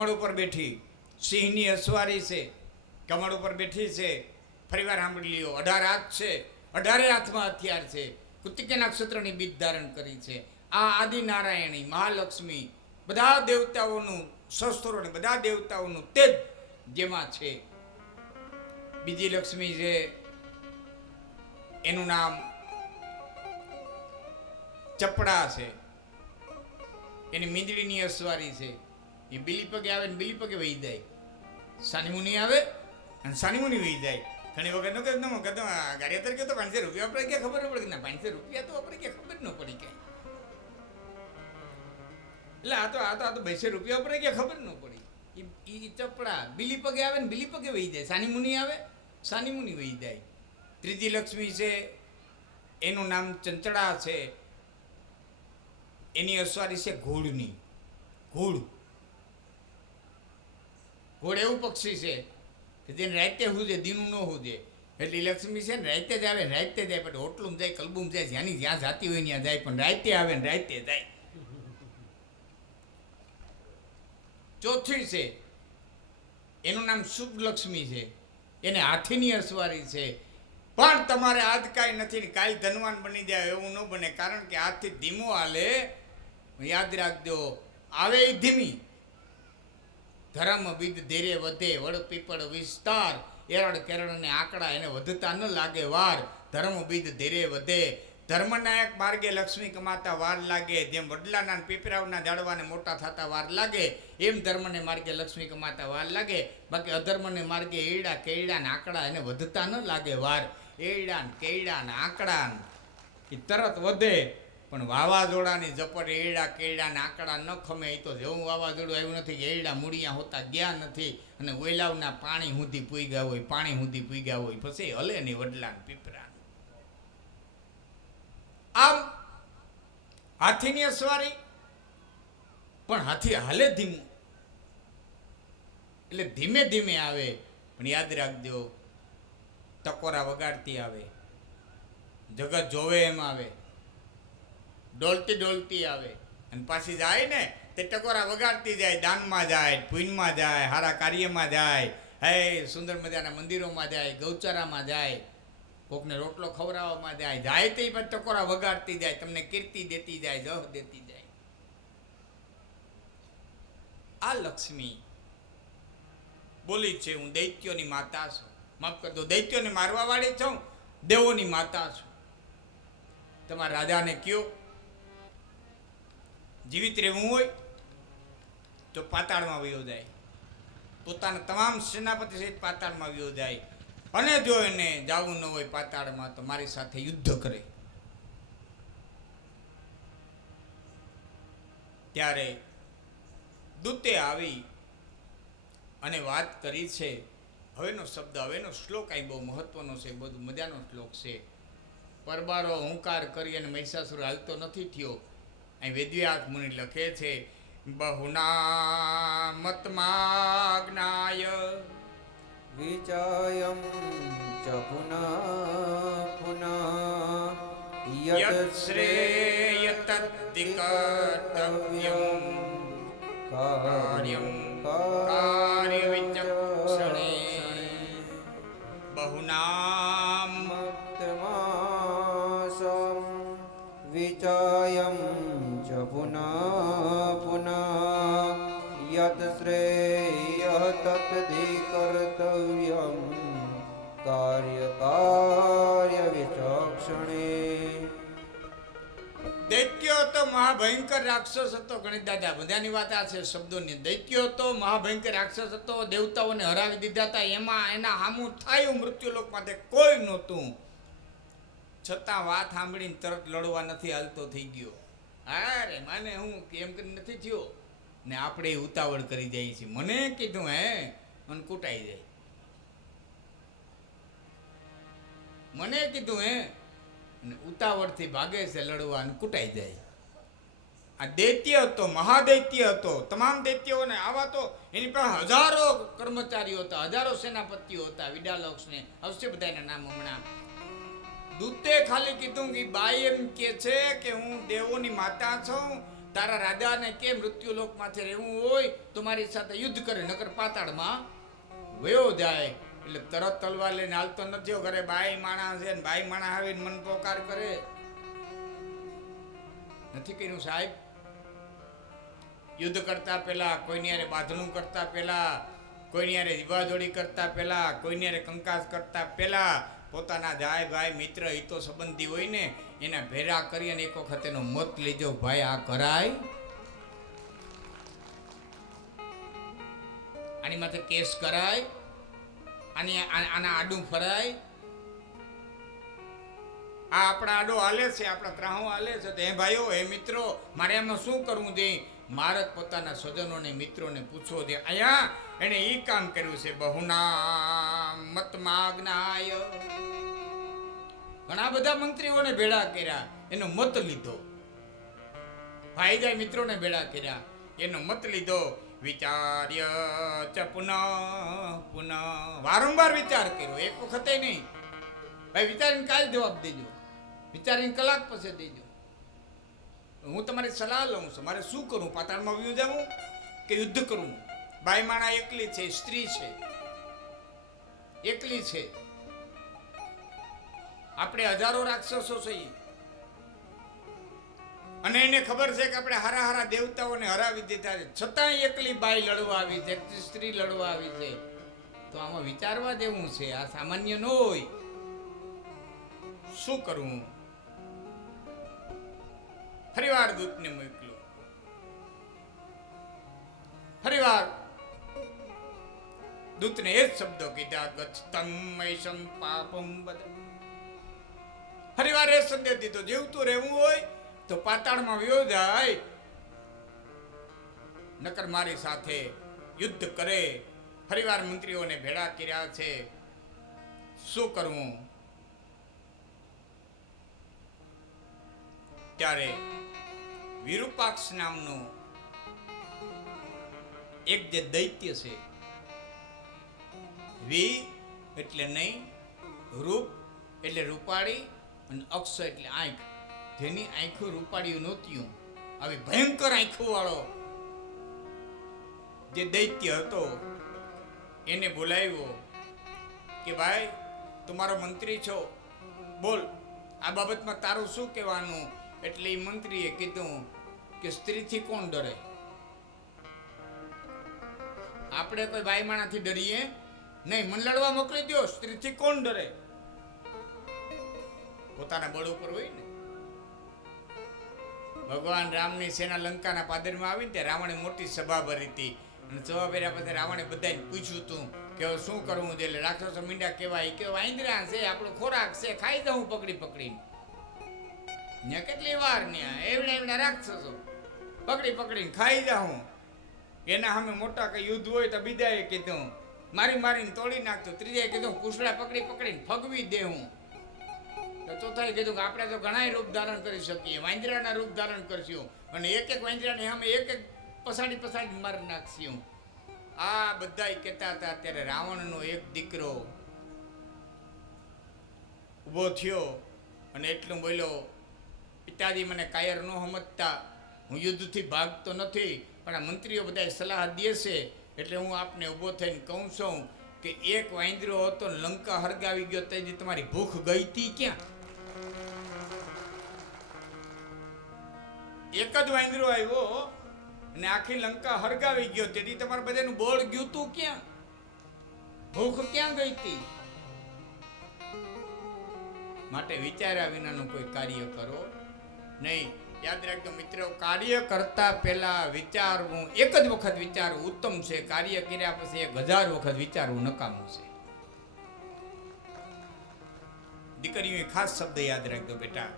કમળ ઉપર બેઠી સિંહની અસવારી છે, કમળ ઉપર બેઠી છે. ફરીવાર સાંભળી લ્યો, 18 હાથ છે, 18 હાથમાં હથિયાર છે, કૃતિકે નક્ષત્રની બીજ ધારણ કરી છે. આ આદિનારાયણી મહાલક્ષ્મી બધા દેવતાઓનું શસ્ત્રો ને બધા દેવતાઓનું તેજ જેમાં છે. બીજી લક્ષ્મી છે, એનું નામ ચપડા છે, એની મીંદડીની અસવારી છે. એ બીલી પગે આવે ને બીલી પગે વહી જાય. સાની મુનિ આવે અને સાની મુનિ વહી જાય. ઘણી વખત નો કદમ ગાડી અત્યારે કહ્યું તો 500 રૂપિયા આપણે ક્યાં ખબર ન પડે. ના, 500 રૂપિયા તો આપણે ક્યાં ખબર ન પડી ક્યાંય. એટલે આ તો 200 રૂપિયા આપણે ક્યાં ખબર ન પડી. એ ચપડા બીલી પગે આવે ને બીલી પગે વહી જાય. સાની મુનિ આવે, સાની મુનિ વહી જાય. ત્રીજી લક્ષ્મી છે, એનું નામ ચંચળા છે, એની અસવારી છે ઘોડની. ઘોડ એવું પક્ષી છે કે જેને રાતે હુજે, દીનું ન હુજે. એટલે લક્ષ્મી છે ને રાતે જ આવે ને રાતે જાય, પણ હોટલું જાય, કલબુમ જાય, જ્યાં જાતી હોય ત્યાં જાય, પણ રાતે આવે ને રાતે જાય. ચોથી છે, એનું નામ શુભ લક્ષ્મી છે, એને હાથીની અસવારી છે. પણ તમારે આજ કાંઈ નથી ને કાલ ધનવાન બની જાય એવું ન બને, કારણ કે હાથથી ધીમો હાલે. યાદ રાખજો, આવે એ ધીમી. ધર્મ બીજ ધીરે વધે, વડ પીપળ વિસ્તાર, એરડ કેરળ ને આંકડા એને વધતા ન લાગે વાર. ધર્મ બીજ ધીરે વધે, ધર્મનાયક માર્ગે લક્ષ્મી કમાતા વાર લાગે. જેમ વડલાના પીપરાવના ઝાડવાને મોટા થતા વાર લાગે, એમ ધર્મને માર્ગે લક્ષ્મી કમાતા વાર લાગે. બાકી અધર્મને માર્ગે એડા કેડા ને આંકડા એને વધતા ન લાગે વાર. એડા ને કેડા ને આંકડા એ તરત વધે, પણ વાવાઝોડાની ઝપટ એડા કેડા ને આંકડા ન ખમે. એ તો જેવું વાવાઝોડું આવ્યું નથી કે એડા મૂળિયા હોતા ગયા નથી, અને ઓયલાવના પાણી સુધી પૂગ્યા હોય, પાણી સુધી પૂગ્યા હોય, પછી હલે નહીં વડલા ને પીપરા. આમ હાથીની અસવારી, પણ હાથી હાલે ધીમું, એટલે ધીમે ધીમે આવે. પણ યાદ રાખજો, ટકોરા વગાડતી આવે, જગત જોવે એમ આવે, ડોલતી ડોલતી આવે, અને પાછી જાય ને તે ટકોરા વગાડતી જાય. દાનમાં જાય, પુણ્યમાં જાય, સારા કાર્યમાં જાય, હે સુંદર મજાના મંદિરોમાં જાય, ગૌચરામાં જાય, કોકને રોટલો ખવડાવવામાં જાય. જાય તે પણ ટકોરા વગાડતી જાય, તમને કીર્તિ દેતી જાય, જહ દેતી જાય. આ લક્ષ્મી બોલી છે, હું દૈત્યોની માતા છું. માફ કરજો, દૈત્યોને મારવા વાળી છું, દેવોની માતા છું. તમારા રાજાને કયો જીવિત રહેવું હોય તો પાતાળમાં વયો જાય, પોતાના તમામ સેનાપતિ સહિત પાતાળમાં વયો જાય. અને જો એને જવું ન હોય પાતાળમાં તો મારી સાથે યુદ્ધ કરે. ત્યારે દૂતે આવી અને વાત કરી છે. હવેનો શબ્દ, હવેનો શ્લોક અહીં બહુ મહત્વનો છે, બધું મજાનો શ્લોક છે. પરબારો હુંકાર કરી અને મહિષાસુર હાલતો નથી થયો. અહીં વેદવ્યાસ મુનિ લખે છે, બહુના મતમાજ્ઞાય વિજયમ ચ પુનઃ પુનઃ યત શ્રેય તદ્ધિકર્તવ્યમ કાર્યમ કાર્ય વિચક્ષણે બહુનામ મતમાસમ વિજયમ ચ પુનઃ પુનઃ યત શ્રેય તદ્ધિ કર્તવ્યમ કાર્ય વિચક્ષણે. દૈત્યો તો મહાભયંકર રાક્ષસ હતો. ગણિત દાદા બધાની વાત આ છે શબ્દોની. દૈત્યો તો મહાભયંકર રાક્ષસ હતો, દેવતાઓને હરાવી દીધા હતા. એમાં એના હામું થાયું મૃત્યુલોક માટે કોઈ નહોતું. છતાં વાત સાંભળીને તરત લડવા નથી હાલતો થઈ ગયો. અરે માને હું એમ કરી નથી થયો ને આપણે ઉતાવળ કરી જઈએ છીએ. મને કીધું હે મને કૂટાઈ જાય, મને કીધું હે અને ઉતાવળથી ભાગે છે લડવા અને કૂટાઈ જાય. આ દૈત્ય હતો, મહાદૈત્ય હતો. તમામ દૈત્યોને આવા તો એની પાસે હજારો કર્મચારીઓ હતા, હજારો સેનાપતિઓ હતા. વિડાલોક્સને આવશે બધાના નામ હમણાં. દૂતે ખાલી કીધું કે બાઈ એમ કે છે કે હું દેવોની માતા છું, તારા રાજાને કેમ મૃત્યુ લોકમાંથી રહેવું હોય તો મારી સાથે યુદ્ધ કરે, નકર પાતાળમાં વયો જાય. એટલે તરત તલવાર લઈને હાલતો નથી ઘરે. બાઈ માણસ છે ને બાઈ માણસ આવીને મન પોકાર કરે. નથી કર્યું સાહેબ. યુદ્ધ કરતા પહેલા, કોઈની હારે બાંધણું કરતા પહેલા, કોઈની હારે દીવાજોડી કરતા પહેલા, કોઈની હારે કંકાસ કરતા પહેલા પોતાના જાય ભાઈ મિત્ર હિતો સંબંધી હોય ને એના ભેરા કરી અને એક વખત એનો મત લેજો. ભાઈ આ કરાય, આની માથે કેસ કરાય, આના આડું ફરાય. આ આપણા આડો હાલે છે, આપણા ત્રાહો હાલે છે. તો હે ભાઈઓ, હે મિત્રો, મારે એમાં શું કરવું જોઈએ? મારે પોતાના સ્વજનોને મિત્રોને પૂછવો છે. અહીંયા એને ઈ કામ કર્યું છે. બહુના મત માગનાય, ઘણા બધા મંત્રીઓને ભેળા કર્યા, એનો મત લીધો. ભાઈજાઈ મિત્રોને ભેળા કર્યા, એનો મત લીધો. વિચાર્ય ચ પુનઃ પુનઃ, વારંવાર વિચાર કર્યો, એક વખતે નહીં. ભાઈ વિચારીને કાલ જવાબ દેજો, વિચારીને કલાક પછી દેજો. હું તમારી સલાહ લઉં છું. મારે શું કરું? પાતાળમાં વ્યુ જવું કે યુદ્ધ કરવું? બાઈ માણા એકલી છે, સ્ત્રી છે, એકલી છે. આપણે હજારો રાક્ષસો છીએ અને એને ખબર છે કે આપણે હારા હારા દેવતાઓને હરાવી દીધા છે, છતાંય એકલી બાઈ લડવા આવી છે, સ્ત્રી લડવા આવી છે. તો આમાં વિચારવા દેવું છે. આ સામાન્ય ન હોય. શું કરવું? ફરીવાર દૂતને મોકલ્યો. ફરીવાર દૂતને એ જ શબ્દો કીધા, ગચ્છતમ મૈષમ પાપમ બદ. ફરીવાર એ સંદેશ દીધો, જીવતું રહેવું હોય તો પાતાળમાં વયો જાય, નકર મારી સાથે યુદ્ધ કરે. ફરીવાર મંત્રીઓને ભેળા કર્યા છે. શું કરવું? ત્યારે વિરૂપાક્ષ નામનો એક જે દૈત્ય છે, વી એટલે નહીં, રૂપ એટલે રૂપાળી, અને અક્ષ એટલે આંખ. જેની આંખો રૂપાળીઓ નહોતી, આવી ભયંકર આંખો વાળો જે દૈત્ય હતો, એને બોલાવ્યો કે ભાઈ તું મારો મંત્રી છો, બોલ આ બાબતમાં તારું શું કહેવાનું? એટલે એ મંત્રીએ કીધું કે સ્ત્રીથી કોણ ડરે? આપણે કોઈ બાઈ માણાથી ડરીએ નહીં. મન લડવા મોકલી દો, સ્ત્રીથી કોણ ડરે? પોતાના બળ ઉપર હોય ને. ભગવાન રામની સેના લંકાના પાદરમાં આવીને તે રાવણે મોટી સભા ભરી હતી. અને સભા ભર્યા પછી રાવણે બધાને પૂછ્યું હતું કે હવે શું કરવું છે? એટલે રાક્ષસો મીંડા કહેવાય કે વાંદરા છે, આપણો ખોરાક છે, ખાઈ દઉં પકડી પકડીને. ત્યાં કેટલી વાર ત્યાં એવડા એવડા રાક્ષસો પકડી પકડીને ખાઈ જાઉં. એના સામે મોટા કઈ યુદ્ધ હોય તો બીજાએ કીધું મારી મારીને તોડી નાખતો. ત્રીજાએ કીધું કુશળા પકડી પકડીને ફગવી દે હું. તો ચોથાએ કીધું કે આપણે તો ઘણાય રૂપ ધારણ કરી શકીએ, વાંદરાના રૂપ ધારણ કરશું અને એક એક વાંદરાને સામે એક એક પસાડી પસાડી મારી નાખશું. આ બધા કહેતા હતા. ત્યારે રાવણનો એક દીકરો ઊભો થયો અને એટલું બોલ્યો, પિતાજી મને કાયર ન સમજતા, હું યુદ્ધથી ભાગતો નથી, પણ આ મંત્રીઓ બધા સલાહ દે છે એટલે હું આપને ઊભો થઈને કહું છું કે એક વાંદરો હતો, લંકા હરગાવી ગયો, તેથી તમારી ભૂખ ગઈ હતી ક્યાં? એક જ વાંદરો આવ્યો અને આખી લંકા હરગાવી ગયો, તેથી તમારે બધાનું બળ ગયું તું ક્યાં? ભૂખ ક્યાં ગઈ હતી? માટે વિચાર્યા વિનાનું કોઈ કાર્ય કરો નહીં. યાદ રાખજો મિત્રો, કાર્ય કરતા પહેલા વિચારવું, એક જ વખત વિચારવું ઉત્તમ છે. કાર્ય કર્યા પછી 1000 વખત વિચારવું નકામું છે. દીકરીઓ ખાસ શબ્દ યાદ રાખજો બેટા.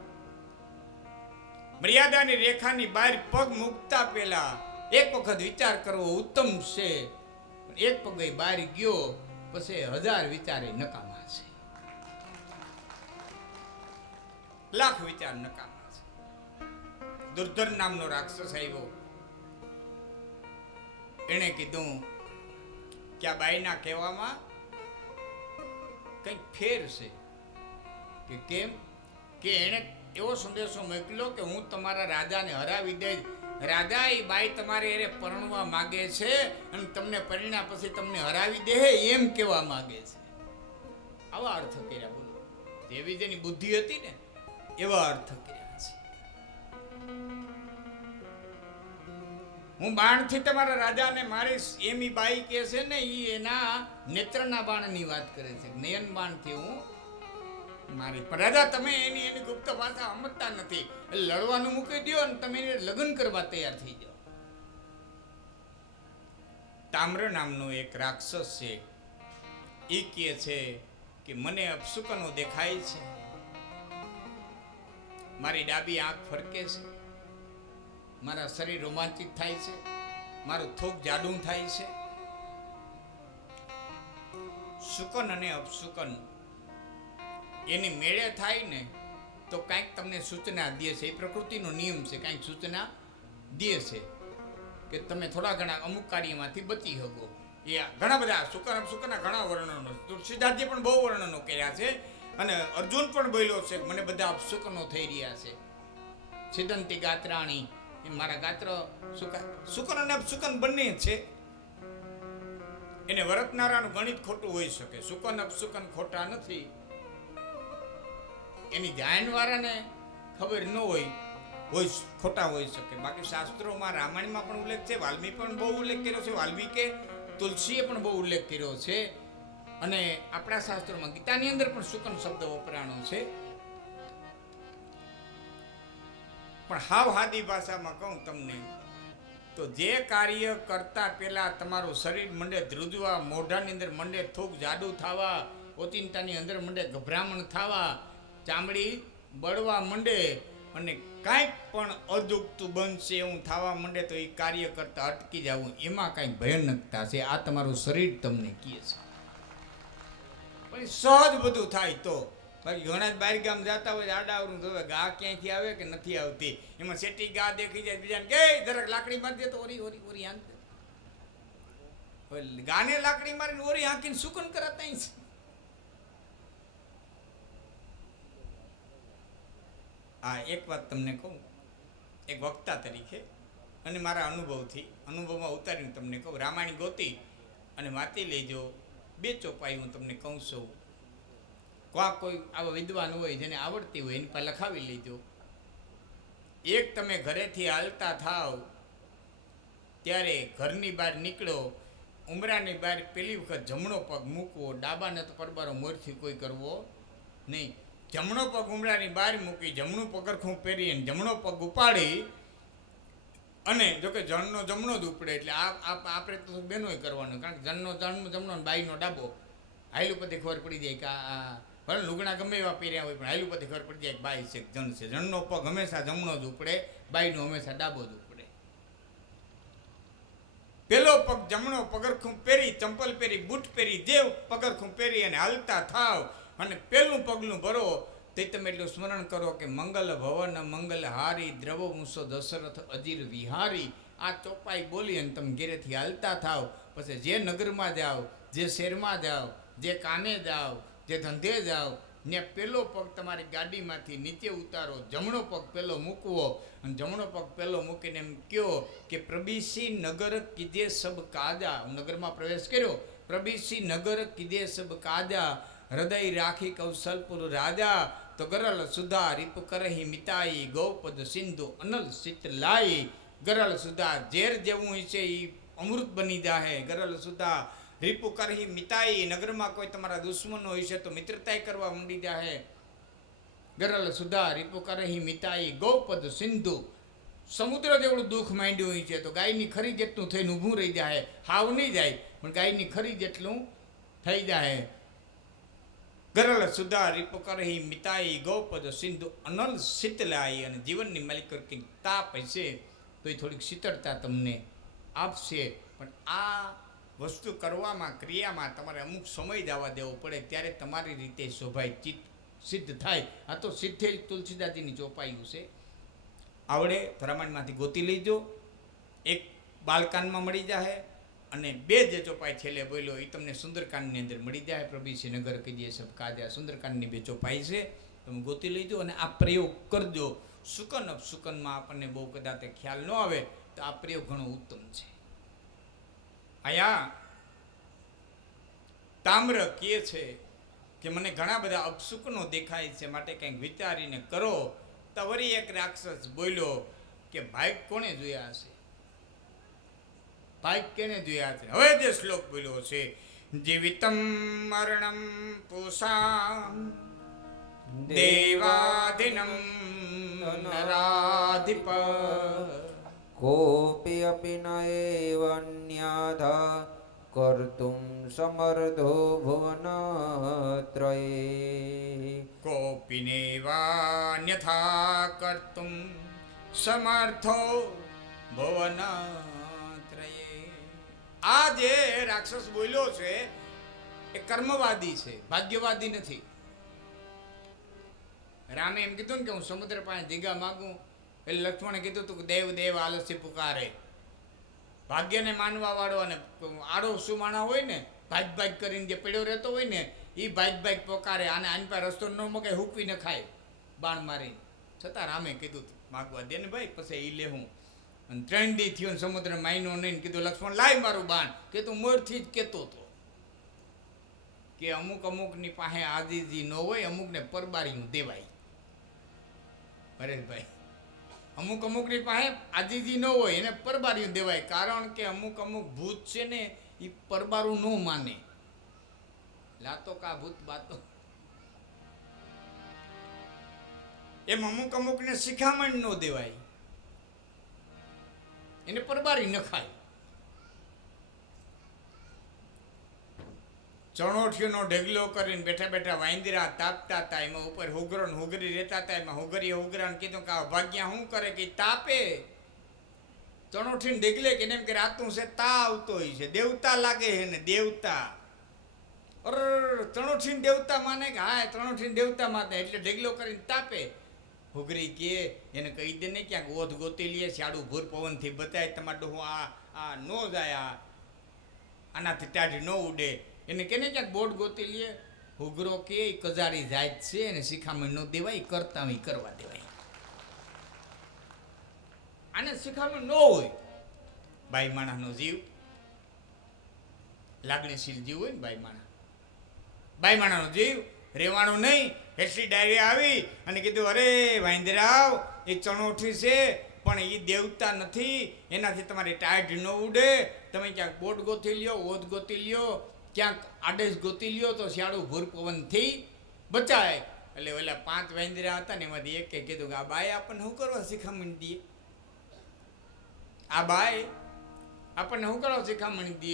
મર્યાદાની રેખાની બહાર પગ મૂકતા પહેલા એક વખત વિચાર કરવો ઉત્તમ છે. એક પગ બહાર ગયો પછી 1000 વિચારે નકામા છે, લાખ વિચાર નકામા. દુર્ધર નામનો રાક્ષસ આવ્યો. એને કીધું કે આ બાઈના કહેવામાં કંઈક ફેર છે. કે કેમ? કે એને એવો સંદેશો મોકલ્યો કે હું તમારા રાજાને હરાવી દઈશ, રાજા એ બાઈ તમારે એને પરણવા માગે છે અને તમને પરિણા પછી તમને હરાવી દે એમ કહેવા માગે છે. આવા અર્થ કર્યા. બોલો, જેવી જેની બુદ્ધિ હતી ને એવા અર્થ કર્યા છે. હું બાણથી તમારા રાજાને મારીશ એમ ઈ બાઈ કહે છે ને, ઈ એના નેત્રના બાણની વાત કરે છે. નયન બાણથી હું મારી. પણ રાજા તમે એની ગુપ્ત ભાષા સમજતા નથી. લડવાનું મૂકી દો અને તમે એને લગ્ન કરવા તૈયાર થઈ જાઓ. તામ્ર નામનો એક રાક્ષસ છે. એ કહે છે કે મને અપશુકનો દેખાય છે, મારી ડાબી આંખ ફરકે છે, મારા શરીર રોમાંચિત થાય છે, મારું થોક જાડું થાય છે. શુકન અને અપશુકન એની મેળે થાય ને તો કાંઈક તમને સૂચના દે છે. એ પ્રકૃતિનો નિયમ છે. કાંઈક સૂચના દે છે કે તમે થોડા ઘણા અમુક કાર્યમાંથી બચી શકો. એ ઘણા બધા શુકન અપશુકનના ઘણા વર્ણનો, તુલસીદાસજી પણ બહુ વર્ણનો કર્યા છે અને અર્જુન પણ બોલ્યો છે કે મને બધા અપશુકનો થઈ રહ્યા છે. સિદ્ધંતી ગાત્રાણી, એ મારા ગાત્ર શુકન અને અપશુકન બંને છે. એને વરતનારાનું ગણિત ખોટું હોઈ શકે. શુકન અપશુકન ખોટા નથી. એની જાણવાળાને ખબર ન હોય ખોટા હોઈ શકે. બાકી શાસ્ત્રોમાં રામાયણમાં પણ ઉલ્લેખ છે, વાલ્મીકી પણ બહુ ઉલ્લેખ કર્યો છે, વાલ્મીકે તુલસીએ પણ બહુ ઉલ્લેખ કર્યો છે અને આપણા શાસ્ત્રોમાં ગીતાની અંદર પણ શુકન શબ્દ વપરાણો છે. પણ હાવ હાદી ભાષામાં કહું તમને તો જે કાર્ય કરતા પહેલા તમારું શરીર મંડે ધ્રુજવા, મોઢાની અંદર મંડે થોક જાડું થવા, ઓચિંતાની અંદર મંડે ગભરામણ થવા, ચામડી બળવા મંડે અને કાંઈક પણ અદુખતું બનશે એવું થવા મંડે તો એ કાર્ય કરતા અટકી જવું, એમાં કાંઈક ભયાનકતા છે. આ તમારું શરીર તમને કહે છે. પણ સહજ બધું થાય તો. બાકી ઘણા જ બહાર ગામ જતા હોય આડાવરું જોવે ગા ક્યાંયથી આવે કે નથી આવતી. એમાં સેટી ગા દેખી જાય, બીજાને કે જરાક લાકડી મારી દે તો ઓરી ઓરી ઓરી આંકે. ગાને લાકડી મારીને ઓરી આંકીને શુકન કરાતા છે. આ એક વાત તમને કહું, એક વક્તા તરીકે અને મારા અનુભવમાં ઉતારીને તમને કહું. રામાયણ ગોતી અને વાંચી લેજો. 2 ચોપાઈ હું તમને કહું છું. કોઈ આવા વિદ્વાન હોય જેને આવડતી હોય એની પાસે લખાવી લેજો. એક, તમે ઘરેથી હાલતા થાવ ત્યારે ઘરની બહાર નીકળો, ઉમરાની બહાર પેલી વખત જમણો પગ મૂકવો, ડાબાને તો પરબારો મોરથી કોઈ કરવો નહીં. જમણો પગ ઉમરાની બહાર મૂકી, જમણું પગરખું પહેરી અને જમણો પગ ઉપાડી, અને જોકે જણનો જમણો જ ઉપડે એટલે આપણે તો બેનોય કરવાનું, કારણ કે જણનો જમણો ને બાઈનો ડાબો. હાયલું પછી ખબર પડી જાય કે આ ભલે લુગણા ગમે એવા પહેર્યા હોય પણ હાયલું પછી ખબર પડી જાય કે બાઈ છે જણ છે. જણનો પગ હંમેશા જમણો જ ઉપડે, બાઈનો હંમેશા ડાબો જ ઉપડે. પેલો પગ જમણો પગરખું પહેરી, ચંપલ પહેરી, બૂટ પહેરી, દેવ પગરખું પહેરી અને હાલતા થાવ અને પેલું પગલું ભરો તે તમે એટલું સ્મરણ કરો કે મંગલ ભવન મંગલ હારી, દ્રવ મુસો દશરથ અજીર વિહારી. આ ચોપાઈ બોલી અને તમે ઘેરેથી હાલતા થાવ. પછી જે નગરમાં જાઓ, જે શહેરમાં જાઓ, જે કામે જાઓ, જે ધંધે જાઓ, ને પેલો પગ તમારી ગાડીમાંથી નીચે ઉતારો, જમણો પગ પેલો મૂકવો અને જમણો પગ પેલો મૂકીને એમ કહો કે પ્રભિસી નગર કીધે સબ કાજા. નગરમાં પ્રવેશ કર્યો, પ્રભિસી નગર કીધે સબ કાજા, હૃદય રાખી કૌશલપુર રાજા, તો ગરલ સુધા રીપ કરહી મિતાઈ, ગૌપદ સિંધુ અનલ સિત લાઈ. ગરલ સુધા ઝેર જેવું છે એ અમૃત બની જાહે. ગરલ સુધા રીપુ કરહી મિતાઈ, નગરમાં કોઈ તમારા દુશ્મનો હોય છે તો મિત્રતાય કરવા માંડી જાહે. ગરલ સુધા રીપુ કરહી મિતાઈ, ગૌપદ સિંધુ, સમુદ્ર જેવડું દુઃખ માંડ્યું હોય છે તો ગાયની ખરી જેટલું થઈને ઊભું રહી જાય. હાવ નહીં જાય પણ ગાયની ખરી જેટલું થઈ જાય. ગરલ સુધા રીપ કરહી મિતાઈ, ગૌપદ સિંધુ અનલ શીતલાઈ. અને જીવનની માલિક કંઈક તાપ હશે તો એ થોડીક શીતળતા તમને આપશે. પણ આ વસ્તુ કરવામાં, ક્રિયામાં તમારે અમુક સમય જવા દેવો પડે ત્યારે તમારી રીતે સ્વભાવ ચિત્ત સિદ્ધ થાય. આ તો સિદ્ધેલ તુલસીદાસજીની ચોપાયું છે. આવડે તો રામાયણમાંથી ગોતી લઈજો. એક બાલકાંડમાં મળી જાય અને 2 જે ચોપાઈ છેલ્લે બોલ્યો એ તમને સુંદરકાંડની અંદર મળી જાય. પ્રભિસી નગર કીધે સબ કાજા, સુંદરકાંડની 2 ચોપાઈ છે, તમે ગોતી લઈજો અને આ પ્રયોગ કરજો. સુકન અપસુકનમાં આપણને બહુ કદાચ ખ્યાલ ન આવે તો આ પ્રયોગ ઘણો ઉત્તમ છે. આયા તામ્ર કહે છે કે મને ઘણા બધા અપસુકનો દેખાય છે, માટે કંઈક વિચારીને કરો. તો વળી એક રાક્ષસ બોલ્યો કે ભાઈ કોને જોયા હશે, ભાઈ કેને જોયા છે. હવે જે શ્લોક બોલ્યો છે, જીવિતમ મરણમ પુષામ દેવાધિનમ નરાધિપ કોપી અપી ન એવન્યાધા કર્તુમ સમર્થો ભુવનત્રયે કોપિનેવાન્યથા કર્તુમ સમર્થો ભુવનત્રયે. આ જે રાક્ષસ બોલ્યો છે એ કર્મવાદી છે, ભાગ્યવાદી નથી. રામે એમ કીધું ને કે હું સમુદ્ર પાસે દીઘા માગું, એટલે લક્ષ્મણે કીધું તું દેવ દેવ આલસ્ય પુકારે. ભાગ્યને માનવા વાળો અને આડો સુમાણા હોય ને, ભાગ ભાગ કરીને જે પડ્યો રહેતો હોય ને, એ ભાગ ભાગ પોકારે. આને આની પાસે રસ્તો ન મૂકે, હૂકવીને ખાય બાણ મારી. છતાં રામે કીધું માગવા દે ને ભાઈ, પછી એ લે હું. અને 3 દી થયો સમુદ્ર માયનો નહીં. કીધું લક્ષ્મણ લાય મારું બાણ, કે તું મોરથી જ કહેતો હતો કે અમુક અમુકની પાસે આજીજી ન હોય, અમુકને પરબારીનું દેવાય. હરેશભાઈ, અમુક અમુકની પાસે આજીજી ન હોય એને પરબારીયું દેવાય. કારણ કે અમુક અમુક ભૂત છે ને એ પરબારું ન માને. લાતો કા ભૂત બાતો. એમ અમુક અમુકને શિખામણ ન દેવાય, એને પરબારી ન ખાય. ચણોઠીઓનો ઢગલો કરીને બેઠા બેઠા વાંદરા તાપતા હતા. એમાં ઉપર હુગરો ને હુગરી રહેતા હતા. એમાં હુગરીએ હુગરાને કીધું કે આ ભાગ્યા શું કરે કે તાપે. ચણોઠીને ઢગલે કે એમ કે રાતું છે તા આવતો હોય છે, દેવતા લાગે છે ને દેવતા. અર ચણોઠીને દેવતા માને કે હા ચણોઠીને દેવતા માને, એટલે ઢગલો કરીને તાપે. હુગરી કે એને કહી દે ને ક્યાંક ઓધ ગોતી લઈએ, શાડું ભૂર પવનથી બતાય તમારે હું આ ન જાય, આનાથી ટાઢી ન ઉડે. એને કેને ક્યાંક બોર્ડ ગોતી લઈએ. હુગરો કે કજારી જાત છે એને શિખામણ ન દેવાય, કરતા હોય કરવા દેવાય. આને શિખામણ ન હોય. બાઈ માણસનો જીવ લાગણીશીલ જીવ હોય ને, બાઈ માણસનો જીવ રેવાનો નહીં. એટલી ડાયરી આવી અને કીધું અરે વાંદરાવ એ ચણોઠી છે પણ એ દેવતા નથી, એનાથી તમારી ટાઢ ન ઉડે. તમે ક્યાંક બોટ ગોતી લ્યો, ઓધ ગોતી લ્યો, ક્યાંક આડેસ ગોતી લ્યો તો શિયાળું ભૂર પવનથી બચાય. એટલે ઓલા 5 વાંદરા હતા ને એમાંથી એકે કીધું કે આ બાઈ આપણને શું કરવા શિખામણ દે, આ બાઈ આપણને શું કરવા શિખામણ દે.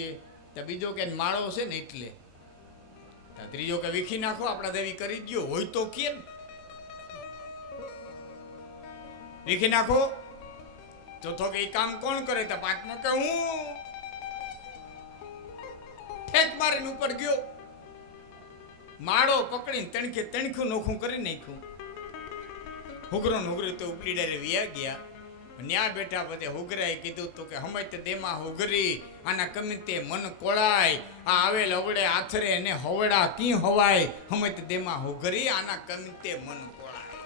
તો બીજો કે માળો છે ને એટલે. ત્રીજો કે વીખી નાખો, આપણા દેવી કરી દો હોય તો કેમ વીખી નાખો. ચોથો કે કામ કોણ કરે, તો પાંચમો કે હું. ઠેક મારીને ઉપર ગયો, માળો પકડીને તણખે તણખું નોખું કરી નાખ્યું. હુગરો ને હુગરી તો ઉપલી ડાયરે વ્યા ગયા. ન્યા બેઠા બધે હુગરાએ કીધું તો કે હમે તે દેમાં હુગરી આના કમિતે મન કોળાય, આ આવે લવડે આથરે એને હવડા કી હવાય. હમે તે દેમાં હુગરી આના કમિતે મન કોળાય.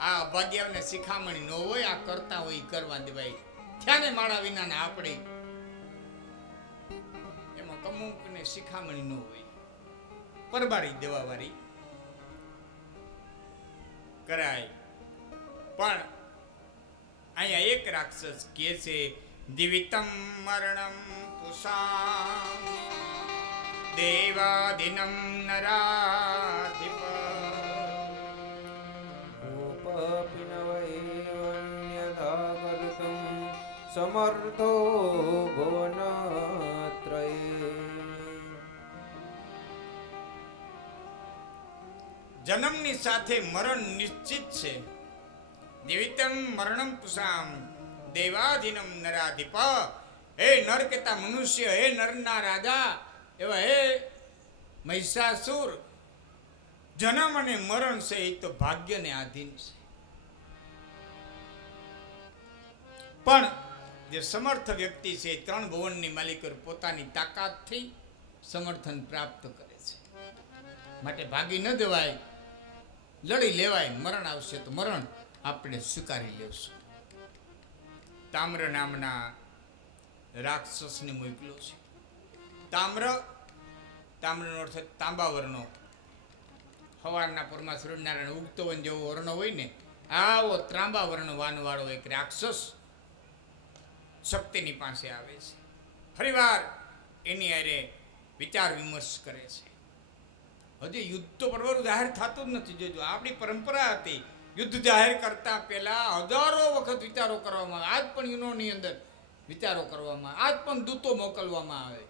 આ ભાગ્યને શિખામણી ન હોય, આ કરતા હોય કરવા દેવાય. થયા ને માળા વિના ને આપણે એમાં કમુકને શિખામણી ન હોય, પરબારી દેવા વાળી કરાય. પણ અહીંયા એક રાક્ષસ કહે છે જીવિતમ મરણમ પુષામ દેવાધિનમ નરાધિપ ગોપપિનવૈવન્યથા કર્તુમ સમર્થો ભુવનત્રયે. જન્મની સાથે મરણ નિશ્ચિત છે. જીવિતમ મરણમ પુષામ દેવાધિનમ નરાધિપ. હે નર કેતા મનુષ્ય, હે નરના રાજા એવા હે મહિષાસુર, જન્મ અને મરણ છે એ તો ભાગ્યને આધીન છે. પણ જે સમર્થ વ્યક્તિ છે 3 ભુવનની માલિક પોતાની તાકાતથી સમર્થન પ્રાપ્ત કરે છે. માટે ભાગી ન દેવાય. લડી લેવાય, મરણ આવશે તો મરણ આપણે સ્વીકારી લેશું. તામ્ર નામના રાક્ષસને મોકલ્યો છે. તામ્રનો અર્થ તાંબા વર્ણો. સવારના પરમાં સૂર્યનારાયણ ઉગતો હોય જેવો વર્ણ હોય ને, આવો ત્રાંબા વર્ણ વાનવાળો એક રાક્ષસ શક્તિની પાસે આવે છે. ફરીવાર એની હારે વિચાર વિમર્શ કરે છે. હજી યુદ્ધ તો પરવારું જાહેર થતું જ નથી. જોજો, આપણી પરંપરા હતી યુદ્ધ જાહેર કરતા પહેલા હજારો વખત વિચારો કરવામાં આવે. આજ પણ યુનોની અંદર વિચારો કરવામાં, આજ પણ દૂતો મોકલવામાં આવે.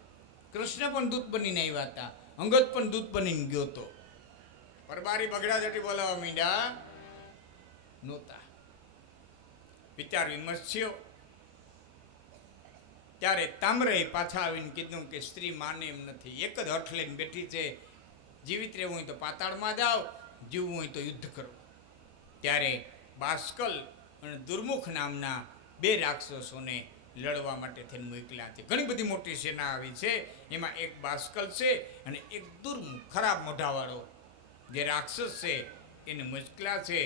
કૃષ્ણ પણ દૂત બનીને આવ્યા હતા, અંગદ પણ દૂત બનીને ગયો હતો. પરબારી બગડા જટી બોલાવવા માંડ્યા નહોતા. વિચાર વિમર્શ થયો ત્યારે તામ્રએ પાછા આવીને કીધું કે સ્ત્રી માને એમ નથી. એક જ હઠ લઈને બેઠી છે, જીવિત રહેવું હોય તો પાતાળમાં જાઓ, જીવવું હોય તો યુદ્ધ કરો. ત્યારે બાષ્કલ અને દુર્મુખ નામના બે રાક્ષસોને લડવા માટે થઈને મોકલ્યા છે. ઘણી બધી મોટી સેના આવી છે. એમાં એક બાષ્કલ છે અને એક દુર્મુખ ખરાબ મોઢાવાળો જે રાક્ષસ છે એને મોકલ્યા છે.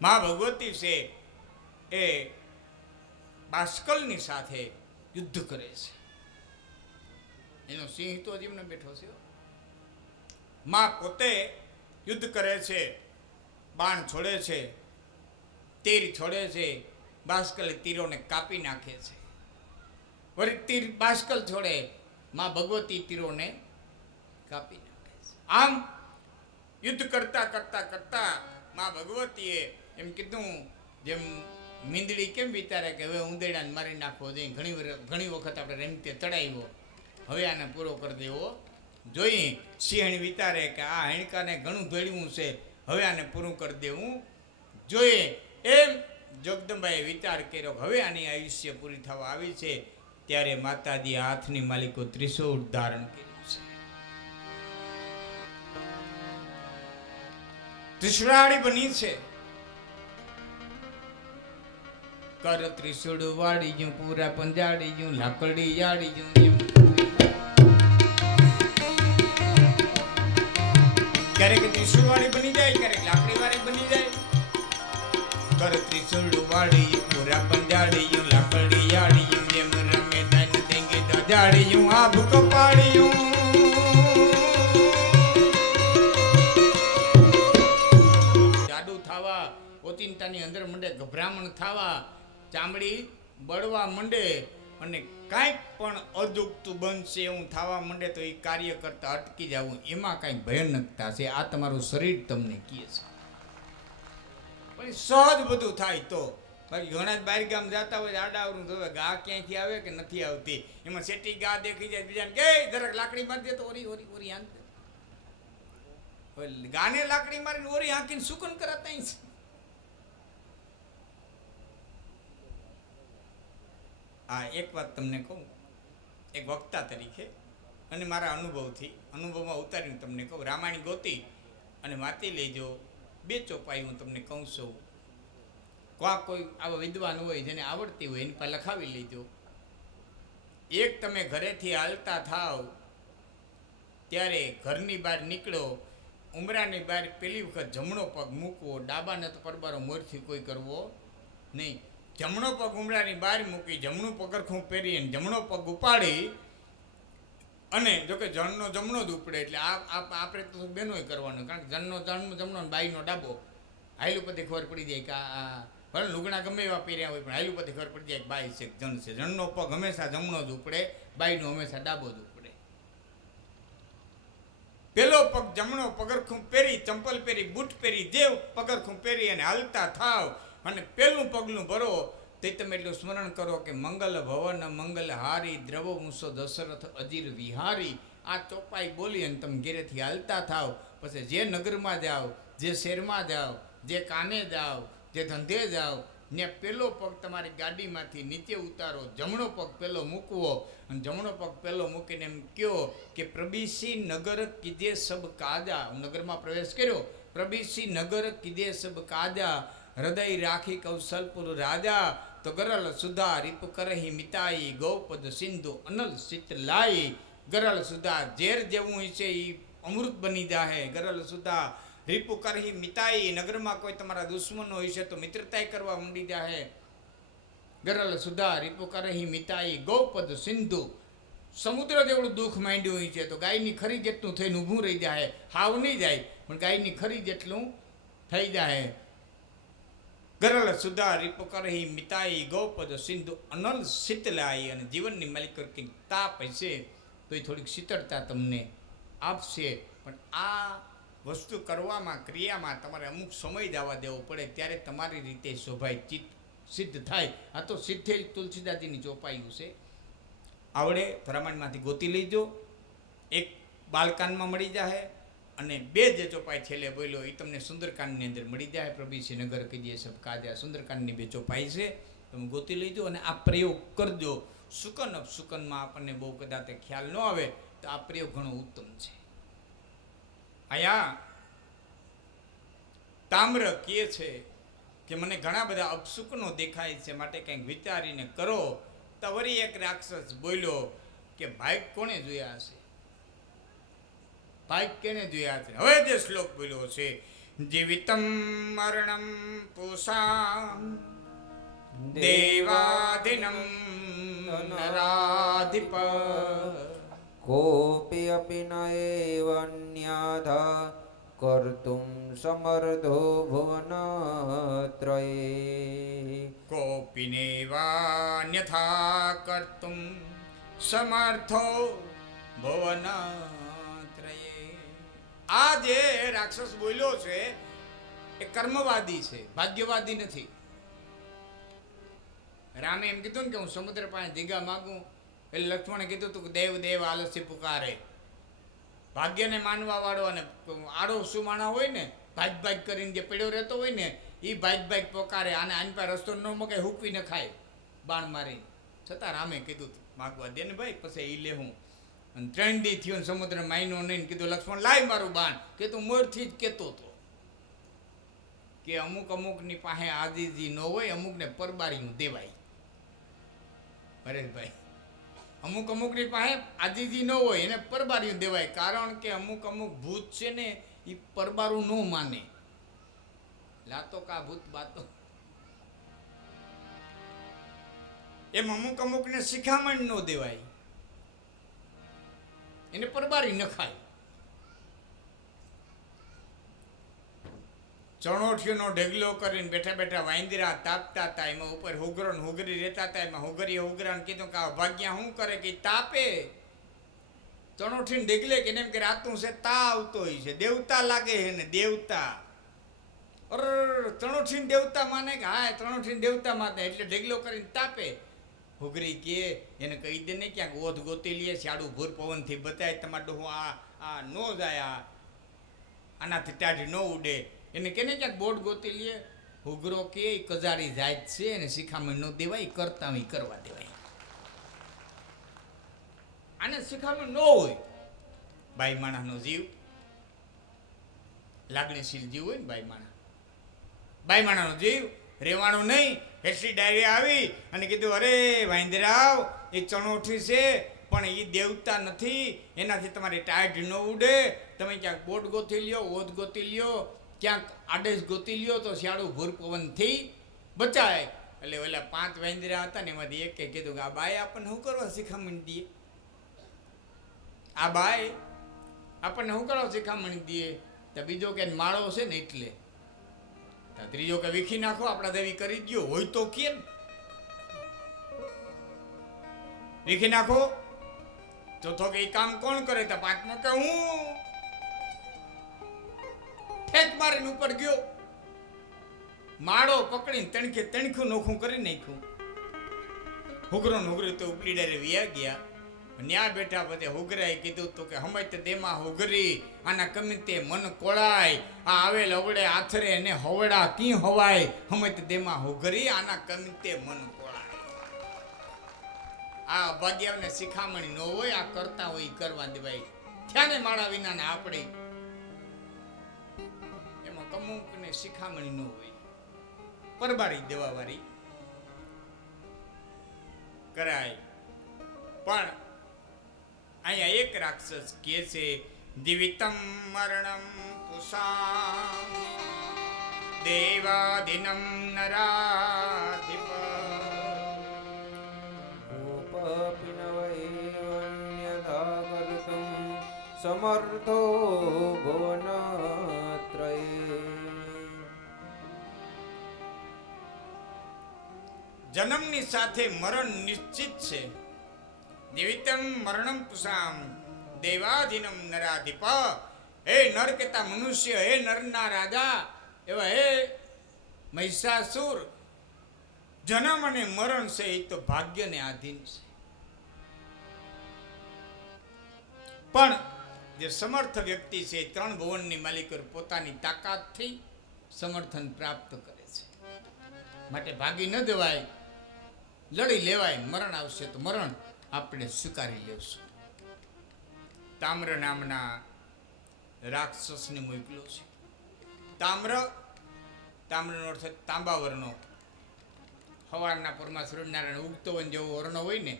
મા ભગવતી છે એ બાષ્કલની સાથે યુદ્ધ કરે છે. એનો સિંહ તો હજી બેઠો છે. માં પોતે યુદ્ધ કરે છે, બાણ છોડે છે, તીર છોડે છે. બાષ્કલ તીરોને કાપી નાખે છે. વળી તીર બાષ્કલ છોડે, માં ભગવતી તીરોને કાપી નાખે છે. આમ યુદ્ધ કરતા કરતા કરતા માં ભગવતીએ એમ કીધું, જેમ મીંદડી કેમ વિચારે કે હવે ઉંદેડાને મારી નાખવો જોઈએ, ઘણી વખત આપણે રેમતે ચડાવ્યો, હવે આને પૂરો કરી દેવો જોઈએ. સિંહણ વિચારે કે આ હણકાને ઘણું ધોળવું છે, હવે આને પૂરું કરી દેવું જોઈએ. એમ જગદંબાએ વિચાર કર્યો, હવે આની આયુષ્ય પૂરી થવા આવી છે. ત્યારે માતાજી હાથની માલિકો ત્રિશૂળ ધારણ કર્યું છે. ત્રિશુળાળી બની છે. કર ત્રિશુળ વાળી ગયું, પૂરા પંજાડી ગયું, લાકડી જાડી ગયું. ક્યારેક ત્રિશુળ વાળી બની જાય, ક્યારેક લાકડી વાળી બની જાય. કર ત્રિશુળ વાળી પૂરા પંજાડી ગયું, લાકડી જાડી ગયું. જેમ રમે ધન દેંગે જાડી ગયું, આભ કપાડી ગયું. જાડુ થવા, ઓચિંતાની અંદર મંડે ગભરામણ થવા, ચામડી બળવા માંડે અને કાંઈક પણ અદુખતું બનશે એવું થવા માંડે તો એ કાર્ય કરતા અટકી જવું, એમાં કાંઈક ભયાનકતા છે. આ તમારું શરીર તમને કહે છે. પણ સહજ બધું થાય તો. બાકી ઘણા જ બહાર ગામ જતા હોય, આડાવરું જોવે ગા ક્યાંયથી આવે કે નથી આવતી. એમાં સેટી ગા દેખી જાય, બીજાને કે જરાક લાકડી મારી દે તો ઓરી ઓરી ઓરી આંક ગાને લાકડી મારીને ઓરી આંકીને સુકન કરાતા છે. આ એક વાત તમને કહું, એક વક્તા તરીકે અને મારા અનુભવમાં ઉતારીને તમને કહું. રામાયણ ગોતી અને વાંચી લેજો. બે ચોપાઈ હું તમને કહું છું. કોઈ આવા વિદ્વાન હોય જેને આવડતી હોય એની પાસે લખાવી લેજો. એક તમે ઘરેથી હાલતા થાવ ત્યારે ઘરની બહાર નીકળો, ઉમરાની બહાર પેલી વખત જમણો પગ મૂકવો, ડાબાને તો પરબારો મોરથી કોઈ કરવો નહીં. જમણો પગ ઉમરાની બહાર મૂકી, જમણું પગરખું પહેરી અને જમણો પગ ઉપાડી, અને જોકે જણનો જમણો જ ઉપડે એટલે આપણે તો બેનોય કરવાનું, કારણ કે જણનો જમણો ને બાઈનો ડાબો. હાયલું પછી ખબર પડી જાય કે આ ભલે લુગણા ગમે એવા પહેર્યા હોય પણ હાયલું પછી ખબર પડી જાય કે બાઈ છે જણ છે. જણનો પગ હંમેશા જમણો જ ઉપડે, બાઈનો હંમેશા ડાબો જ ઉપડે. પેલો પગ જમણો પગરખું પહેરી, ચંપલ પહેરી, બૂટ પહેરી, જે પગરખું પહેરી અને હાલતા થાવ અને પેલું પગલું ભરો તે તમે એટલું સ્મરણ કરો કે મંગલ ભવન મંગલ હારી, દ્રવ મૂસો દશરથ અજીર વિહારી. આ ચોપાઈ બોલી અને તમે ઘેરેથી હાલતા થાવ. પછી જે નગરમાં જાઓ, જે શહેરમાં જાઓ, જે કામે જાઓ, જે ધંધે જાઓ, ને પેલો પગ તમારી ગાડીમાંથી નીચે ઉતારો, જમણો પગ પેલો મૂકવો અને જમણો પગ પેલો મૂકીને એમ કહો કે પ્રબીસી નગર કીધે સબ કાજા. હું નગરમાં પ્રવેશ કર્યો, પ્રબીસી નગર કીધે સબ કાજા, હૃદય રાખી કૌશલપુર રાજા, તો ગરલ સુધા રીપ કરહી મિતાઈ, ગૌપદ સિંધુ અનલ સિત લાઈ. ગરલ સુધા ઝેર જેવું છે એ અમૃત બની જાહે, ગરલ સુધા રીપુ કરહી મિતાઈ, નગરમાં કોઈ તમારા દુશ્મનો હોય છે તો મિત્રતાય કરવા માંડી જાય. ગરલ સુધા રીપુ કરહી મિતાઈ, ગૌપદ સિંધુ, સમુદ્ર જેવડું દુઃખ માંડ્યું હોય છે તો ગાયની ખરી જેટલું થઈને ઊભું રહી જાય. હાવ નહીં જાય પણ ગાયની ખરી જેટલું થઈ જાય. ગરલ સુધા રીપુ કરહી મિતાઈ, ગૌપદ સિંધુ, અનલ શીતલાઈ. અને જીવનની માલિક કંઈક તાપ હશે તો એ થોડીક શીતળતા તમને આપશે. પણ આ વસ્તુ કરવામાં, ક્રિયામાં તમારે અમુક સમય જવા દેવો પડે ત્યારે તમારી રીતે સ્વભાવ ચિત્ત સિદ્ધ થાય. આ તો સિદ્ધેલ તુલસીદાસજીની ચોપાયું છે. આવડે રામાયણમાંથી ગોતી લઈજો. એક બાલકાંડમાં મળી જાય અને બે જે ચોપાઈ છેલ્લે બોલ્યો એ તમને સુંદરકાંડની અંદર મળી જાય. પ્રભુ નગર કીજીએ સબ કાજા, સુંદરકાંડની બે ચોપાઈ છે, તમે ગોતી લઈજો અને આ પ્રયોગ કરજો. સુકન અપસુકનમાં આપણને બહુ કદાચ ખ્યાલ ન આવે તો આ પ્રયોગ ઘણો ઉત્તમ છે. અહીંયા તામ્ર કહે છે કે મને ઘણા બધા અપસુકનો દેખાય છે માટે કંઈક વિચારીને કરો. તો વળી એક રાક્ષસ બોલ્યો કે ભાઈ કોને જોયા હશે, ભાઈ કેને જોયા છે. હવે જે શ્લોક બોલ્યો છે, જીવિતમ મરણમ પૂષામ દેવાધિનમ નરાધિપ, કોપી અપી ન એવન્યાધા કર્તુમ સમર્થો ભુવનત્રયે. કોપિનેવાન્યથા કર્તુમ સમર્થો ભુવનત્રયે. આ જે રાક્ષસ બોલ્યો છે એ કર્મવાદી છે, ભાગ્યવાદી નથી. રામે એમ કીધું ને કે હું સમુદ્ર પાસે દીગા માગું, એટલે લક્ષ્મણે કીધું તું દેવ દેવ આલસ્ય પુકારે. ભાગ્યને માનવા વાળો અને આડો સુમાણા હોય ને, ભાગ ભાગ કરીને જે પડ્યો રહેતો હોય ને એ ભાગ ભાગ પોકારે. આને આની પાસે રસ્તો ન મૂકે, હૂકવી ન ખાય બાણ મારી. છતાં રામે કીધું માગવા દે ને ભાઈ, પછી એ લે હું. અને 3 દી થયો સમુદ્ર માયનો નહીં. કીધું લક્ષ્મણ લાય મારું બાણ. કે તું મોરથી જ કહેતો હતો કે અમુક અમુકની પાસે આજીજી ન હોય, અમુકને પરબારીનું દેવાય. પરેશભાઈ, અમુક અમુકની પાસે આજીજી ન હોય એને પરબારીયું દેવાય. કારણ કે અમુક અમુક ભૂત છે ને એ પરબારું ન માને. લાતો કા ભૂત બાતો. એમ અમુક અમુકને શિખામણ ન દેવાય, એને પરબારી ન ખાય. ચણોઠીઓનો ઢગલો કરીને બેઠા બેઠા વાંદરા તાપતા હતા. એમાં ઉપર હુગરો ને હુગરી રહેતા હતા. એમાં હુગરીએ હુગરાને કીધું કે આ ભાગ્યા શું કરે કે તાપે. ચણોઠીને ઢગલે કે એમ કે રાતું છે તા આવતો હોય છે, દેવતા લાગે છે ને દેવતા. અર ચણોઠીને દેવતા માને કે હા ચણોઠીને દેવતા માને, એટલે ઢગલો કરીને તાપે. હુગરી કે એને કહી દે ને ક્યાંક ઓધ ગોતી લઈએ, શાડું ભૂર પવનથી બતાય તમારે ડોહું આ ન જાય, આનાથી ટાઢી ન ઉડે. એને કેને ક્યાંક બોર્ડ ગોતી લઈએ. હુગરો કે કજારી જાત છે એને શિખામણ ન દેવાય, કરતા કરવા દેવાય. આને શિખામણ ન હોય. બાઈ માણસનો જીવ લાગણીશીલ જીવ હોય ને, બાઈ માણસનો જીવ રેવાણું નહીં. એટલી ડાયરી આવી અને કીધું અરે વાંદરાવ એ ચણોઠી છે પણ એ દેવતા નથી, એનાથી તમારી ટાઢ ન ઉડે. તમે ક્યાંક બોટ ગોતી લ્યો, ઓધ ગોતી લ્યો, ક્યાંક આડેસ ગોતી લ્યો તો શિયાળું ભૂર પવનથી બચાય. એટલે ઓલા 5 વાંદરા હતા ને એમાંથી એકે કીધું કે આ બાઈ આપણને શું કરવા શિખામણ દે, આ બાઈ આપણને શું કરવા શિખામણ દે. તો બીજો કે માળો છે ને એટલે. ત્રીજો કે વીખી નાખો, આપણા દેવી કરી ગયો હોય તો કેમ વીખી નાખો. ચોથો કે કામ કોણ કરે, તો પાંચમો કે હું. ઠેક મારીને ઉપર ગયો, માળો પકડીને તણખે તણખું નોખું કરી નાખ્યું. હુગરો હુગરી તો ઉપલી ડારે વ્યા ગયા. ન્યા બેઠા બધે હુગરાએ કીધું તો કે હમત દેમાં હુગરી આના કમિતે મન કોળાય, આ આવે લવડે આથરે એને હવડા કી હવાય. હમત દેમાં હુગરી આના કમિતે મન કોળાય. આ ભાગ્યને શિખામણી ન હોય, આ કરતા હોય કરવા દેવાય. થયાને માળા વિના ને આપણે એમાં કમુકને શિખામણી ન હોય, પરબારી દેવા વાળી કરાય. પણ અહીંયા એક રાક્ષસ કહે છે જીવિતમ મરણમ પુષામ દેવાદિનમ નરાધિપ કોપપિનવૈવન્યથા કર્તું સમર્થો ભુવનત્રયે. જન્મની સાથે મરણ નિશ્ચિત છે. જીવિતમ મરણમ પુષામ દેવાધીનમ નરાધિપ. હે નર કેતા મનુષ્ય, હે નરના રાજા એવા હે મહિષાસુર, જન્મ અને મરણ છે એ તો ભાગ્યને આધીન છે. પણ જે સમર્થ વ્યક્તિ છે, ત્રણ ભુવનની માલિક પોતાની તાકાતથી સમર્થન પ્રાપ્ત કરે છે. માટે ભાગી ન દેવાય, લડી લેવાય. મરણ આવશે તો મરણ આપણે સ્વીકારી લેશું. તામ્ર નામના રાક્ષસને મોકલ્યો છે. તામ્રનો અર્થ તાંબાવર્ણો. સવારના પરમાં સૂર્યનારાયણ ઉગતો હોય જેવો વર્ણ હોય ને,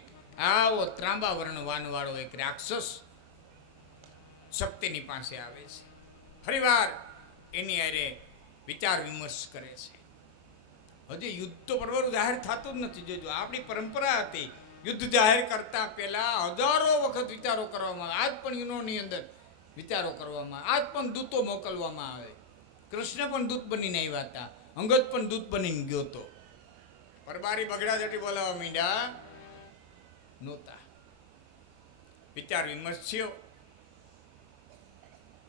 આવો ત્રાંબા વર્ણ વાનવાળો એક રાક્ષસ શક્તિની પાસે આવે છે. ફરીવાર એની હારે વિચાર વિમર્શ કરે છે. હજી યુદ્ધ તો બરોબર જાહેર થતું જ નથી. જોજો, આપણી પરંપરા હતી યુદ્ધ જાહેર કરતા પહેલા હજારો વખત વિચારો કરવામાં આવે. આજ પણ યુનોની અંદર વિચારો કરવામાં, આજ પણ દૂતો મોકલવામાં આવે. કૃષ્ણ પણ દૂત બનીને આવ્યા હતા, અંગદ પણ દૂત બનીને ગયો હતો. પરબારી બગડા જટી બોલાવવા માંડ્યા નહોતા. વિચાર વિમર્શ થયો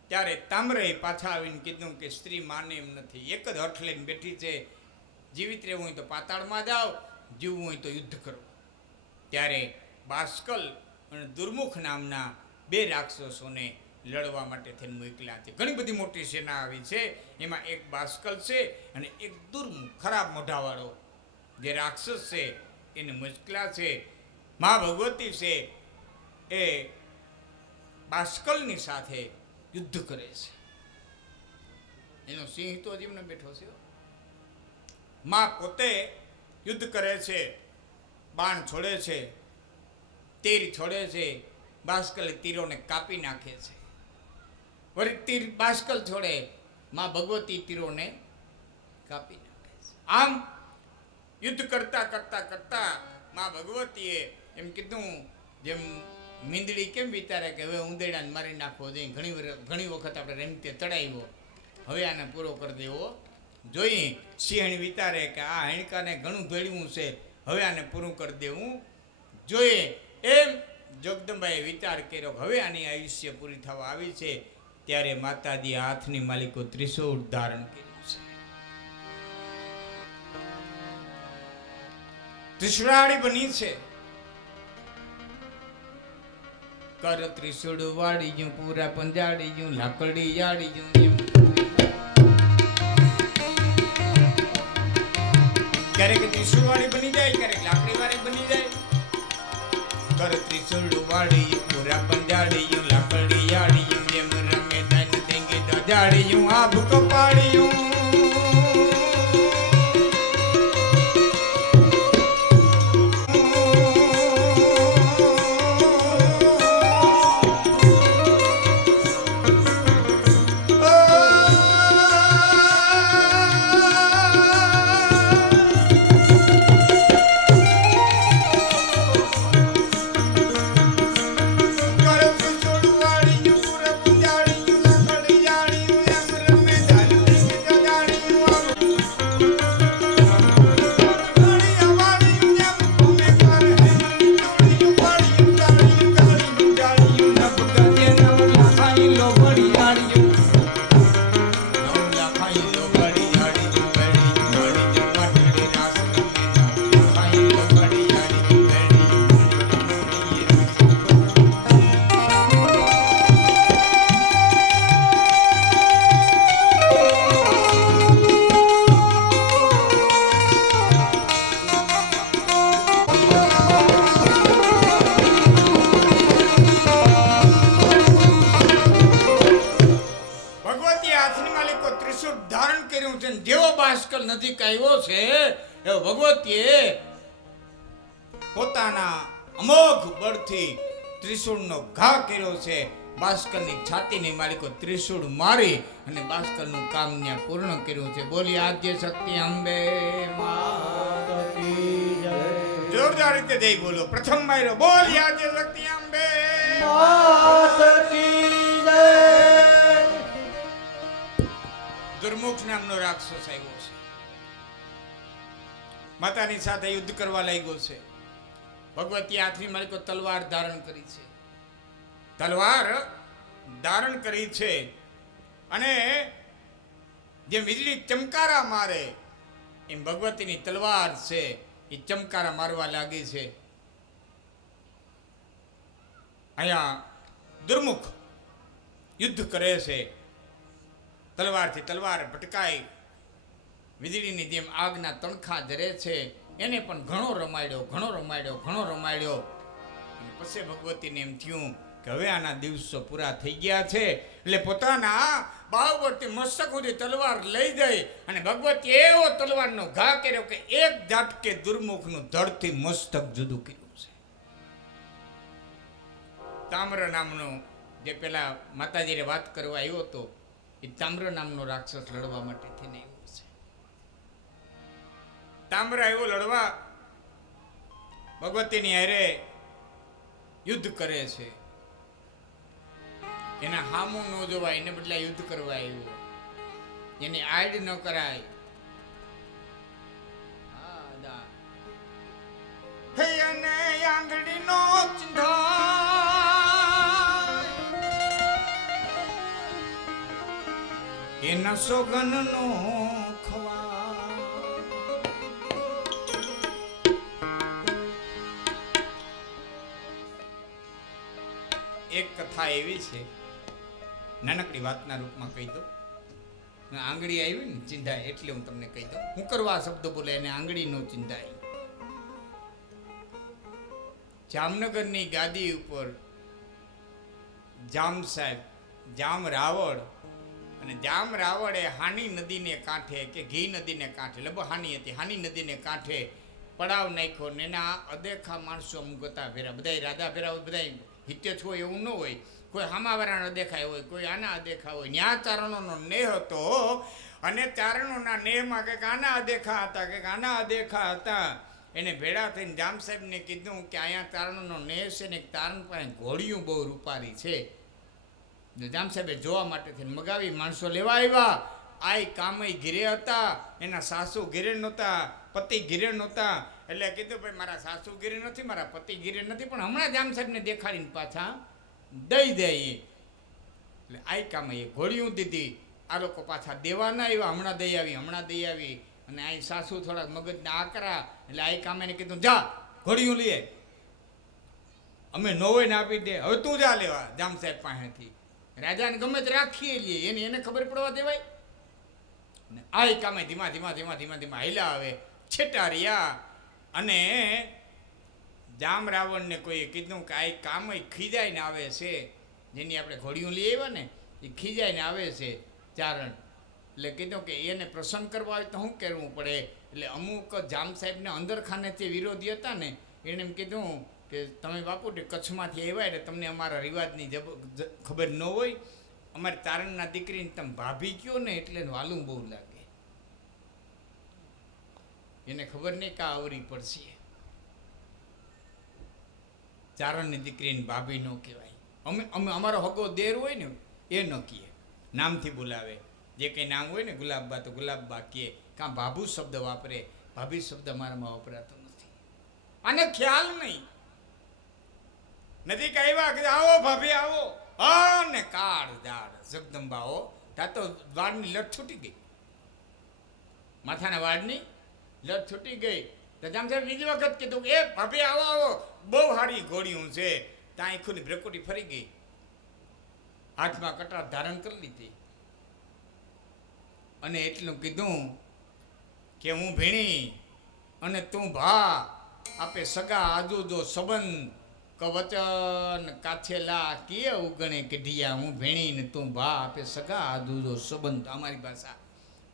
ત્યારે તામ્રએ પાછા આવીને કીધું કે સ્ત્રી માને એમ નથી. એક જ હઠ લઈને બેઠી છે. જીવિત રહેવું હોય તો પાતાળમાં જાઓ, જીવવું હોય તો યુદ્ધ કરો. ત્યારે બાષ્કલ અને દુર્મુખ નામના બે રાક્ષસોને લડવા માટે થઈને મોકલ્યા છે. ઘણી બધી મોટી સેના આવી છે. એમાં એક બાષ્કલ છે અને એક દુર્મુખ ખરાબ મોઢાવાળો જે રાક્ષસ છે એને મોકલ્યા છે. મા ભગવતી છે એ બાષ્કલની સાથે યુદ્ધ કરે છે. એનો સિંહ તો હજી બેઠો છે. માં પોતે યુદ્ધ કરે છે, બાણ છોડે છે, તીર છોડે છે. બાષ્કલે તીરોને કાપી નાખે છે. વળી તીર બાષ્કલ છોડે, માં ભગવતી તીરોને કાપી નાખે છે. આમ યુદ્ધ કરતા કરતા કરતા માં ભગવતીએ એમ કીધું, જેમ મીંદડી કેમ વિચારે કે હવે ઉંદેડાને મારી નાખવો જોઈએ, ઘણી વખત આપણે રેમતે ચડાવ્યો, હવે આને પૂરો કરી દેવો જોઈએ. સિંહણ વિચારે કે આ હણકાને ઘણું ધોળ્યું છે, હવે આને પૂરું કરી દેવું જોઈએ. એમ જગદંબાએ વિચાર કર્યો હવે આની આયુષ્ય પૂરી થવા આવી છે. ત્યારે માતાજી હાથની માલિકો ત્રિશૂળ ધારણ કર્યું છે. ત્રિશુળાળી બની છે. કર ત્રિશુળ વાળી ગયું, પૂરા પંજાડી ગયું, લાકડી જાડી ગયું. ક્યારેક ત્રિશુળ વાળી બની જાય, ક્યારેક લાકડી વાળી બની જાય. કર ત્રિશુળ વાળી પૂરા પંજાડી લાકડી જાડી, જેમ રમે ધન દેંગે દજાડી, આભ કપાડી. નજીક આવ્યો છે એ ભગવતીએ પોતાના અમોઘ બળથી ત્રિશૂળનો ઘા કર્યો છે. ભાસ્કરની છાતીની માલિકો ત્રિશૂળ મારી અને ભાસ્કરનું કામ ત્યાં પૂર્ણ કર્યું છે. બોલી આદ્ય શક્તિ અંબે માત કી જય. જોરદાર રીતે જઈ બોલો. પ્રથમ માર્યો બોલી આદ્ય શક્તિ અંબે માત કી જય. દુર્મુખ નામનો રાક્ષસ આવ્યો છે. માતાની સાથે યુદ્ધ કરવા લાગ્યો છે. ભગવતી હાથની માલિકો તલવાર ધારણ કરી છે. તલવાર ધારણ કરી છે અને જેમ વીજળી ચમકારા મારે એમ ભગવતીની તલવાર છે એ ચમકારા મારવા લાગી છે. અહીંયા દુર્મુખ યુદ્ધ કરે છે. તલવારથી તલવાર ભટકાઈ વીજળીની જેમ આગના તણખા ધરે છે. એને પણ ઘણો રમાડ્યો. પછી ભગવતીને એમ થયું કે હવે આના દિવસો પૂરા થઈ ગયા છે એટલે પોતાના બાહુબળથી મસ્તક સુધી તલવાર લઈ ગઈ અને ભગવતી એવો તલવારનો ઘા કર્યો કે એક ઝાટકે દુર્મુખનું ધડથી મસ્તક જુદું કર્યું છે. તામ્ર નામનો જે પેલા માતાજીને વાત કરવા આવ્યો હતો એ તામ્ર નામનો રાક્ષસ લડવા માટે થઈને આવ્યો છે. તામ્ર આવ્યો લડવા ભગવતીની હારે યુદ્ધ કરે છે. એના હામો ન જોવાય એને બદલે યુદ્ધ કરવા આવ્યો. એને આડ ન કરાય. હે અને આંગળીનો ચિંધા એના સોગનનો ખવા. એક કથા એવી છે, નાનકડી વાતના રૂપમાં કહી દઉં. આંગળી આવી ને ચિંધાય એટલે હું તમને કહી દઉં. હું કરવા શબ્દ બોલે એને આંગળી નો ચિંધાય. જામનગરની ગાદી ઉપર જામ સાહેબ જામ રાવળ અને જામ રાવળે હાની નદીને કાંઠે કે ઘી નદીને કાંઠે લગભગ હાની હતી, હાની નદીને કાંઠે પડાવ નાખ્યો ને એના અદેખા માણસો અમુક હતા ભેરા, બધા રાજા ભેરા હોય, બધા હિત્ય છો એવું ન હોય. કોઈ હામાવાળાનો દેખાય હોય, કોઈ આના અદેખા હોય. ન્યા ચારણોનો નેહ હતો અને ચારણોના નેહમાં કંઈક આના અદેખા હતા, કંઈક આના અદેખા હતા. એને ભેળા થઈને જામ સાહેબને કીધું કે અહીંયા ચારણોનો નેહ છે ને ચારણ પાસે ઘોડિયું બહુ રૂપારી છે. જામ સાહેબે જોવા માટે થઈને મગાવી, માણસો લેવા આવ્યા. આય કામય ઘીરે હતા, એના સાસુ ઘીરે નહોતા, પતિ ઘીરે નહોતા. એટલે કીધું ભાઈ મારા સાસુ ઘીરે નથી, મારા પતિ ઘીરે નથી, પણ હમણાં જામ સાહેબને દેખાડીને પાછા દઈ દઈએ. એટલે આય કામય ઘોડિયું દીધી. આ લોકો પાછા દેવા ના આવ્યા, હમણાં દઈ આવી. અને આ સાસુ થોડાક મગજના આકરા એટલે આ કામે કીધું જા ઘોડિયું લઈએ, અમે ન હોય ને આપી દે, હવે તું જા લેવા જામ સાહેબ પાસેથી. રાજાને ગમે તે રાખીએ લઈએ, એને ખબર પડવા દેવાય ને. આ કામે ધીમા હેલા આવે છેટા રહ્યા. અને જામ રાવણને કોઈએ કીધું કે આ કામ ખીજાઈને આવે છે, જેની આપણે ઘોડિયું લઈ આવ્યા ને એ ખીજાઈને આવે છે ચારણ. એટલે કીધું કે એને પ્રસન્ન કરવા હોય તો શું કરવું પડે. એટલે અમુક જામ સાહેબને અંદર ખાને તે વિરોધી હતા ને એને એમ કીધું કે તમે બાપુ કચ્છમાંથી આવ્યા એટલે તમને અમારા રિવાજની ખબર ન હોય, અમારી ચારણના દીકરીને તમે ભાભી કયો ને એટલે વાલું બહુ લાગે. એને ખબર નહીં કે આવરી પડશે. ચારણની દીકરીને ભાભી ન કહેવાય. અમે અમારો હગો દેર હોય ને એ ન કહીએ, નામથી બોલાવે. જે કંઈ નામ હોય ને ગુલાબબા તો ગુલાબબા કહે, કાં ભાભુ શબ્દ વાપરે. ભાભી શબ્દ મારામાં વપરાતો નથી. આને ખ્યાલ નહીં. નથી કહેવા કે આવો ભાભી આવો, અને કાળ દાળ જગદંબાઓ તા તો વાળની લટ છૂટી ગઈ, માથાના વાળની લટ છૂટી ગઈ. તો જામ સાહેબ બીજી વખત કીધું એ ભાભી આવો, બહુ સારી ઘોડિયું છે. ત્યાં આંખોની ભ્રકુટી ફરી ગઈ, હાથમાં કટાર ધારણ કરી લીધી અને એટલું કીધું કે હું ભીણી અને તું ભા, આપે સગા આદુદો સંબંધ કવચન કાછેલા કે ઉગણે કઢિયા. હું ભીણી ને તું ભા, આપે સગા આદુદો સંબંધ. અમારી ભાષા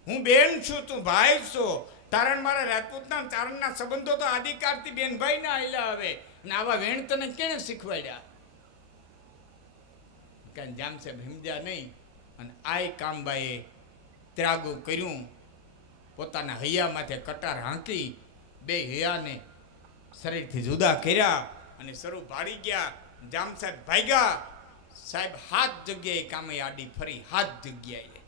હું બેન છું, તું ભાઈ છો. તારણ મારા રાજપૂતના ચારણના સંબંધો તો આદિકાળથી બેન ભાઈ ના આયલા હવે. અને આવા વેણ તને કેને શીખવાડ્યા? કાંઈ જામ સાહેબ સમજ્યા નહીં અને આય કામબાઈએ ત્રાગું કર્યું, પોતાના હૈયા માથે કટાર હાંકી બે હૈયાને શરીરથી જુદા કર્યા અને શરૂ ભાડી ગયા. જામ સાહેબ ભાગ્યા. સાહેબ 7 જગ્યાએ કામે આડી ફરી, 7 જગ્યાએ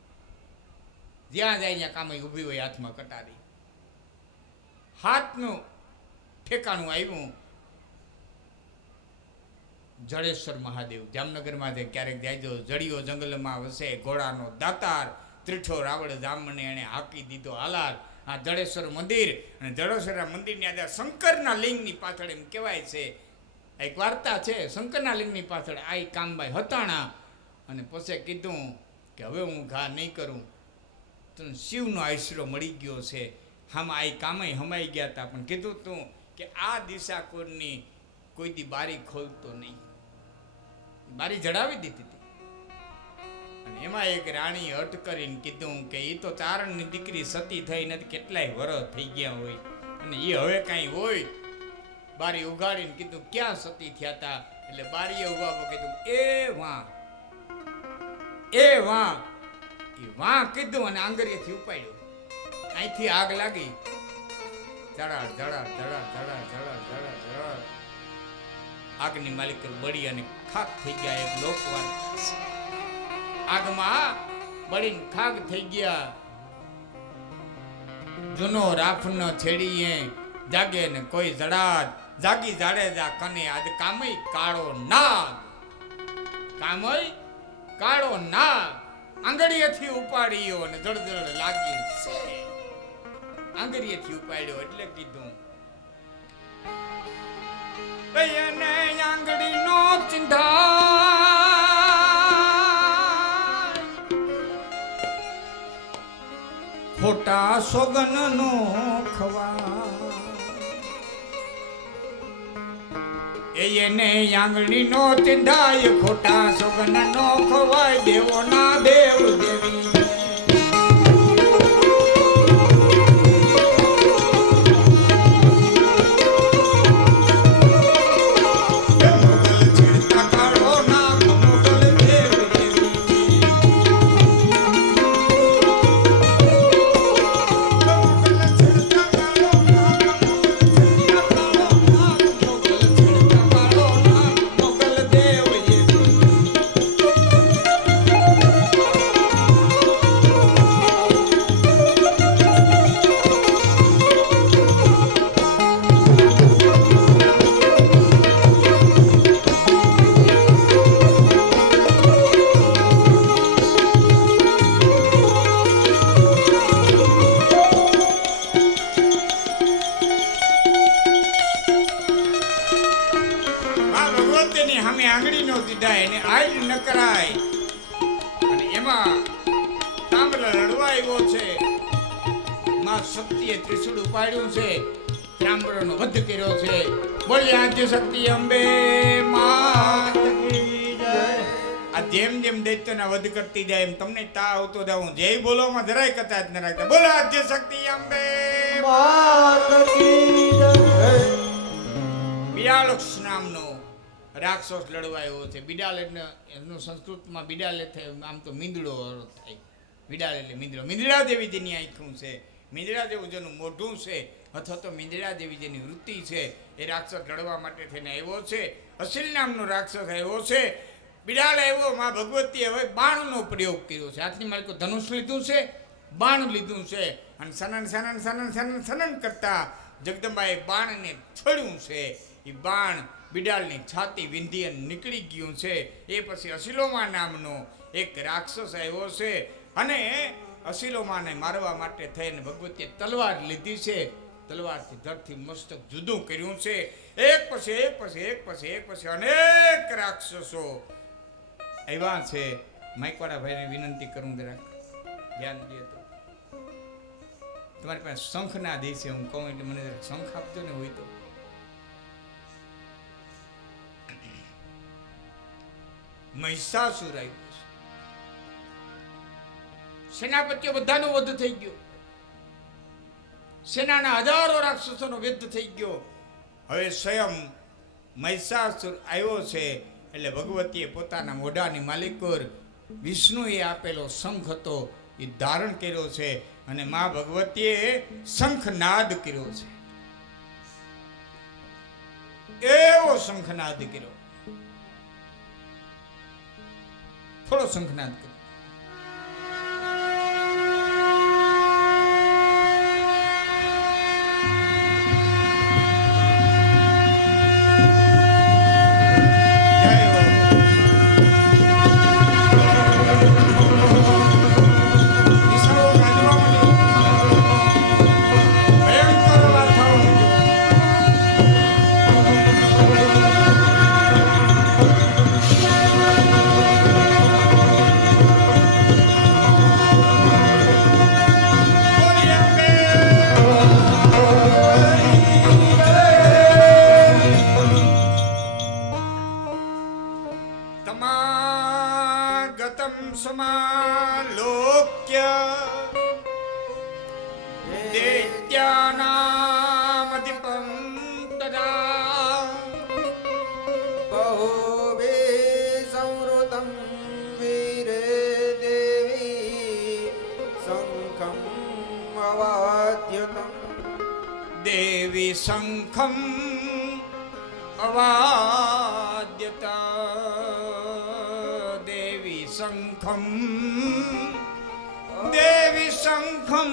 જ્યાં જાય ત્યાં કામે ઊભી હોય હાથમાં કટારી. હાથનું ઠેકાણું આવ્યું જડેશ્વર મહાદેવ. જામનગરમાં ક્યારેક જાયજો. જડિયો જંગલમાં વસે ઘોડાનો દાતાર, ત્રીઠો રાવળ જામને એણે હાકી દીધો હાલાર. આ જડેશ્વર મંદિર, અને જડેશ્વર મંદિરની આજે શંકરના લિંગની પાછળ એમ કહેવાય છે, એક વાર્તા છે, શંકરના લિંગની પાછળ આ કામબાઈ હતાણા અને પછી કીધું કે હવે હું ઘા નહીં કરું, તને શિવનો આશરો મળી ગયો છે. આમાં આ કામે હમાઈ ગયા હતા, પણ કીધું તું કે આ દિશા કોરની કોઈ દી બારી ખોલતો નહીં. બારી જડાવી દીધી હતી. અને એમાં એક રાણી હટ કરીને કીધું કે એ તો ચારણની દીકરી સતી થઈ નથી, કેટલાય વરસ થઈ ગયા હોય, અને એ હવે કાંઈ હોય. બારી ઉગાડીને કીધું ક્યાં સતી થયા હતા? એટલે બારીએ ઉભા કીધું એ વાં કીધું અને આંગળીએથી ઉપાડ્યો. અહીંથી આગ લાગી. જડા જડા જડા જડા જડા જડા જડા આગની માલિક બળી અને ખાક થઈ ગયા. એક લોકવાર આગમાં બળીને ખાક થઈ ગયા. જૂનો રાફનો છેડીએ જાગે ને કોઈ જડાત, જાગી જાડેજા કને આજ કામય કાળો નાગ, કામય કાળો નાગ. આંગળીએથી ઉપાડ્યો અને જળજળ લાગી છે. આંગળીએથી ઉપાડ્યો એટલે કીધું એને આંગળીનો ચિંધા, ખોટા સોગનનો ખવા. એને આંગળીનો ચિંધાય, ખોટા સોગનનો ખવાય. દેવોના દેવ દેવી શક્તિએ ત્રિશુળ ઉપાડ્યું છે, ત્રાંબળનો વધ કર્યો છે. બોલ્યા આદ્ય શક્તિ અંબે માત કી જય. આ જેમ જેમ દૈત્યના વધ કરતી જાય એમ તમને તા આવતો જાવ. જય બોલોમાં જરાય કચાશ ન રાખતા. બોલો આદ્ય શક્તિ અંબે માત કી જય. બિડાલક્ષ નામનો રાક્ષસ લડવાયો છે. બિડાલ એટલે એનું સંસ્કૃતમાં બિડાલ એટલે આમ તો મીંદડો થાય. બિડાલ એટલે મીંદડો. મીંદડા દેવી જેની આંખું છે, મીંદડા જેવું જેનું મોઢું છે, અથવા તો મીંદડા જેવી જેની વૃત્તિ છે, એ રાક્ષસ લડવા માટે થઈને આવ્યો છે. અસીલ નામનો રાક્ષસ આવ્યો છે. બિડાલ આવ્યો. માં ભગવતીએ હવે બાણનો પ્રયોગ કર્યો છે. હાથની માલિકો ધનુષ લીધું છે, બાણ લીધું છે, અને સનન સનન સનન સનન સનન કરતા જગદંબાએ બાણને છોડ્યું છે. એ બાણ બિડાલની છાતી વિંધી અને નીકળી ગયું છે. એ પછી અસીલોમા નામનો એક રાક્ષસ આવ્યો છે, અને અસીલોમાને મારવા માટે થઈને ભગવતીએ તલવાર લીધી છે. તલવારથી ધરથી મસ્તક જુદું કર્યું છે. એક પછી એક પછી એક પછી એક પછી અનેક રાક્ષસો આવ્યા છે. માઇકવાળા ભાઈને વિનંતી કરું જરાક ધ્યાન દે. તો તમારી પાસે શંખ ના દિવસે હું કહું એટલે મને જરાક શંખ આપજો ને. હોય તો મહિષાસુર આવ્યું છે. સેનાપતિઓ બધાનો વધ થઈ ગયો. સેનાના હજારો રાક્ષસોનો વધ થઈ ગયો. હવે સ્વયં મહિષાસુર આવ્યો છે એટલે ભગવતીએ પોતાના મોઢાની માલિકોર વિષ્ણુએ આપેલો શંખ હતો એ ધારણ કર્યો છે અને મા ભગવતીએ શંખનાદ કર્યો છે. એવો શંખનાદ કર્યો. થોડો શંખનાદ કર્યો. समालोक्य दैत्यानामधिपं तदा बहुभिः संवृतं वीरे देवी शङ्खम् अवाद्यतम्. देवी शङ्खम् अवाद्यता. શંખમ દેવી શંખમ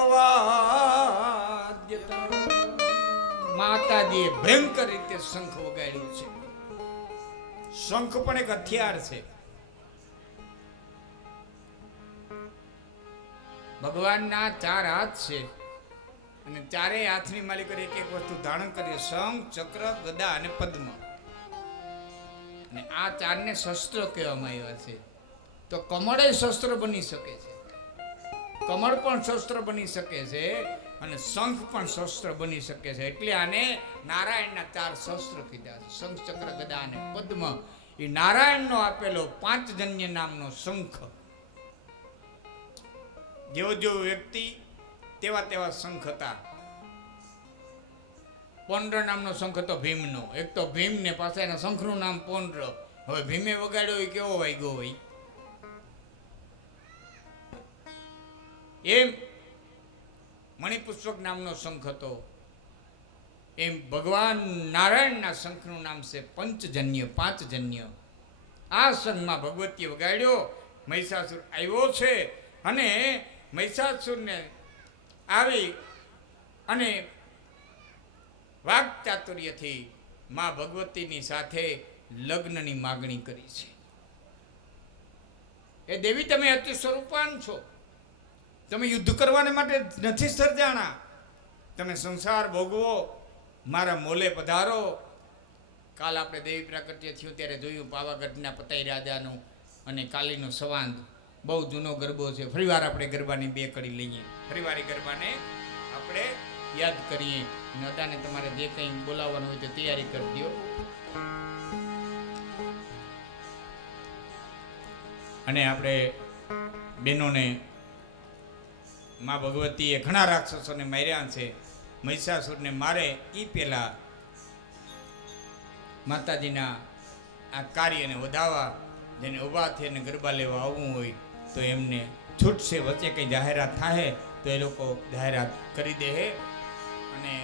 અવાદ્યતા. માતાજીએ ભયંકર રીતે શંખ વગાડ્યું છે. શંખ પણ એક હથિયાર છે. ભગવાનના 4 હાથ છે અને ચારેય હાથની માલિક એક એક વસ્તુ ધારણ કરી. શંખ, ચક્ર, ગદા અને પદ્મ. અને આ 4ને શસ્ત્ર કહેવામાં આવ્યા છે. તો કમળ એ શસ્ત્ર બની શકે છે. કમળ પણ શસ્ત્ર બની શકે છે અને શંખ પણ શસ્ત્ર બની શકે છે. એટલે આને નારાયણના 4 શસ્ત્ર કીધા છે. શંખ, ચક્ર, ગદા અને પદ્મ એ નારાયણનો આપેલો 5 જન્ય નામનો શંખ. જેવો જેવો વ્યક્તિ તેવા તેવા શંખ હતા. પોંડ્ર નામનો શંખ હતો ભીમનો. એક તો ભીમ ને પાસે એના શંખનું નામ પોંડ્ર. હવે ભીમે વગાડ્યો હોય કેવો વાગ્યો હોય. એમ મણિપુષ્પક નામનો શંખ હતો. એમ ભગવાન નારાયણના શંખનું નામ છે પંચજન્ય, 5 જન્ય. આ શંખમાં ભગવતીએ વગાડ્યો. મહિષાસુર આવ્યો છે અને મહિષાસુરને આવી અને વાક ચાતુર્યથી માં ભગવતીની સાથે લગ્નની માગણી કરી છે. એ દેવી તમે અતિ સ્વરૂપાન છો. તમે યુદ્ધ કરવાને માટે નથી સર્જાણા. તમે સંસાર ભોગવો, મારા મોલે પધારો. કાલ આપણે દેવી પ્રાકટ્ય થયું ત્યારે જોયું પાવાગઢના પતાઈ રાજાનું અને કાલીનો સંવાદ. બહુ જૂનો ગરબો છે. ફરીવાર આપણે ગરબાની 2 કડી લઈએ. ફરીવાર ગરબાને આપણે યાદ કરીએ. નદાને તમારે જે કંઈ બોલાવવાનું હોય તો તૈયારી કરી દો. અને આપણે બહેનોને માં ભગવતીએ ઘણા રાક્ષસોને માર્યા છે. મહિષાસુરને મારે એ પહેલા માતાજીના આ કાર્યને વધાવવા જેને ઊભા થઈને ગરબા લેવા આવવું હોય તો એમને છૂટશે. વચ્ચે કંઈ જાહેરાત થાય તો એ લોકો જાહેરાત કરી દે. અને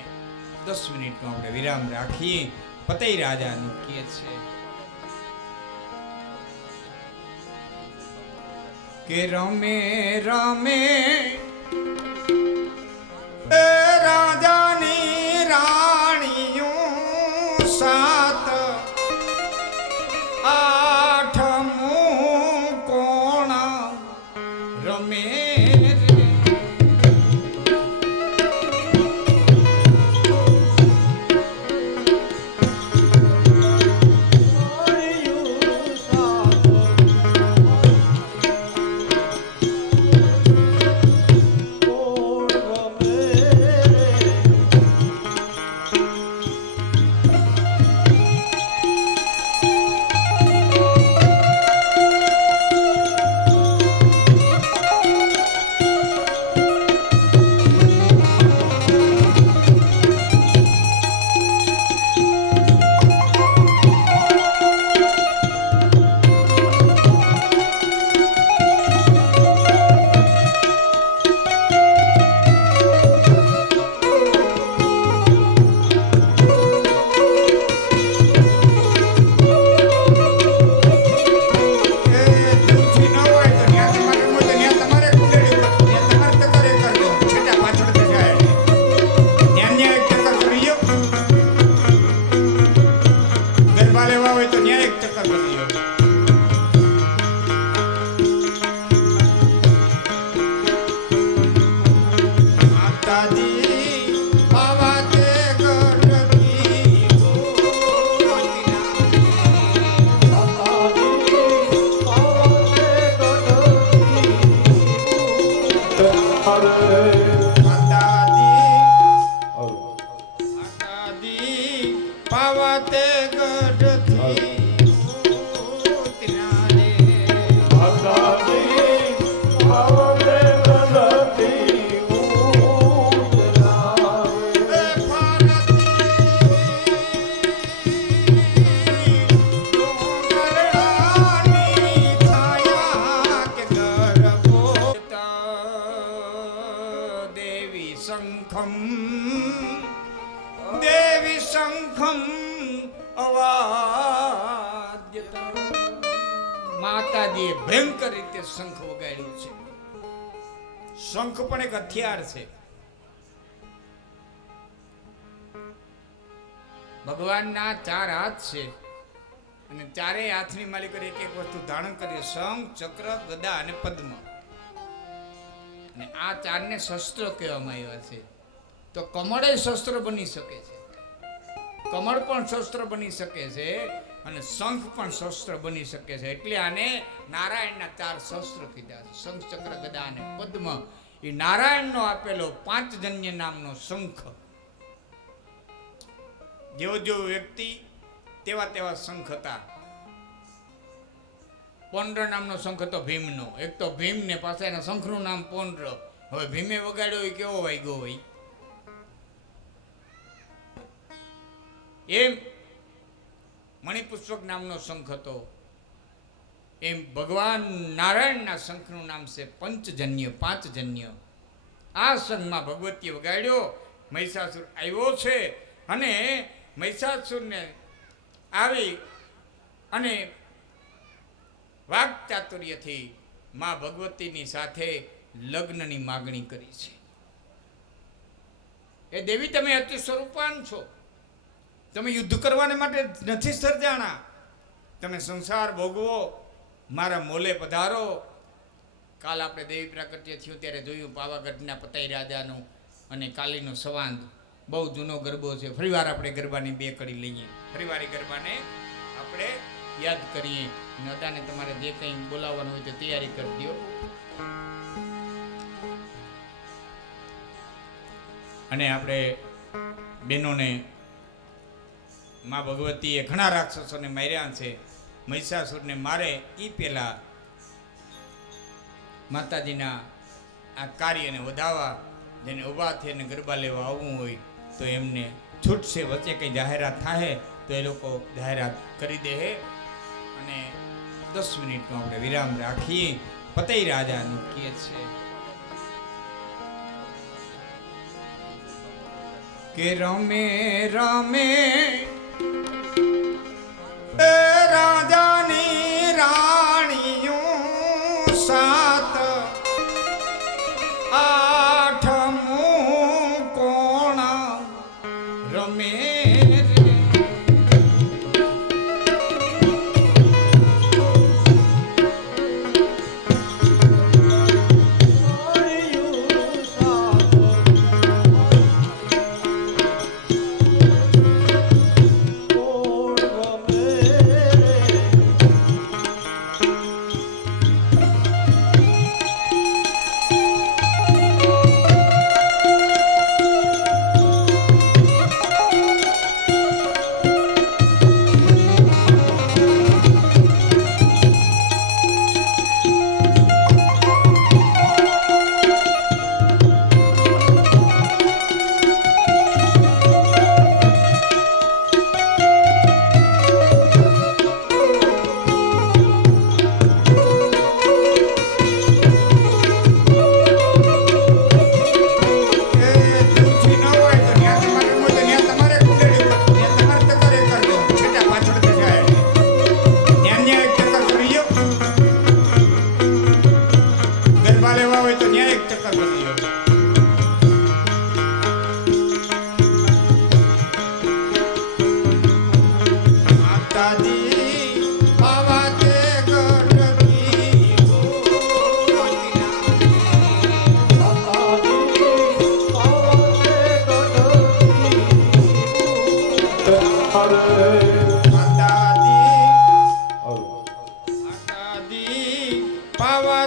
10 મિનિટનો આપણે વિરામ રાખીએ. પતઈ રાજાનું કહે છે કે રમે રમે રાજાની રાણીઓ 7 8મું કોણ રમે. માતાજી પાવા તે ગઢથી માતાજી પાવા તે ગઢથી ઉતર્યા રે. દેવી શંખમ અવાદ્યતા. માતાજીએ ભયંકર રીતે શંખ વગાડ્યું છે. શંખ પણ એક હથિયાર છે. ભગવાનના 4 હાથ છે અને ચારેય હાથની માલિક એક એક વસ્તુ ધારણ કરી, શંખ, ચક્ર, ગદા અને પદ્મ. અને આ 4ને શસ્ત્ર કહેવામાં આવ્યા છે. તો કમળ એ શસ્ત્ર બની શકે છે. કમળ પણ શસ્ત્ર બની શકે છે અને શંખ પણ શસ્ત્ર બની શકે છે. એટલે આને નારાયણના 4 શસ્ત્ર કીધા છે. શંખ, ચક્ર, ગદા અને પદ્મ એ નારાયણનો આપેલો 5 જન્ય નામનો શંખ. જેવો જેવો વ્યક્તિ તેવા તેવા શંખ હતા. પોંડ્ર નામનો શંખ હતો ભીમનો. એક તો ભીમ ને પાછા એના શંખનું નામ પોંડ્ર. હવે ભીમે વગાડ્યો હોય કેવો વાગ્યો હોય. એમ મણિપુષ્પક નામનો શંખ હતો. એમ ભગવાન નારાયણના શંખનું નામ છે પંચજન્ય, 5 જન્ય. આ શંખમાં ભગવતીએ વગાડ્યો. મહિષાસુર આવ્યો છે અને મહિષાસુરને આવી અને વાક ચાતુર્યથી માં ભગવતીની સાથે લગ્નની માગણી કરી છે. એ દેવી તમે અતિ સ્વરૂપાન છો. તમે યુદ્ધ કરવાને માટે નથી સર્જાણા. તમે સંસાર ભોગવો, મારા મોલે પધારો. કાલ આપણે દેવી પ્રાકટ્ય થયું ત્યારે જોયું પાવાગઢના પતાઈ રાજાનું અને કાલીનો સંવાદ. બહુ જૂનો ગરબો છે. ફરીવાર આપણે ગરબાની 2 કડી લઈએ. ફરીવાર ગરબાને આપણે યાદ કરીએ. નદાને તમારે જે કંઈ બોલાવવાનું હોય તો તૈયારી કરી દો. અને આપણે બહેનોને માં ભગવતીએ ઘણા રાક્ષસોને માર્યા છે. મહિષાસુરને મારે એ પહેલા માતાજીના આ કાર્યને વધાવવા, જેને ઊભા થઈને ગરબા લેવા આવવું હોય તો એમને છૂટશે. વચ્ચે કંઈ જાહેરાત થાય તો એ લોકો જાહેરાત કરી દે. અને 10 મિનિટનો આપણે વિરામ રાખીએ. પતઈ રાજાનું કહે છે કે રમે રમે રાજાની રાણીઓ 7 8મું કોણ રમે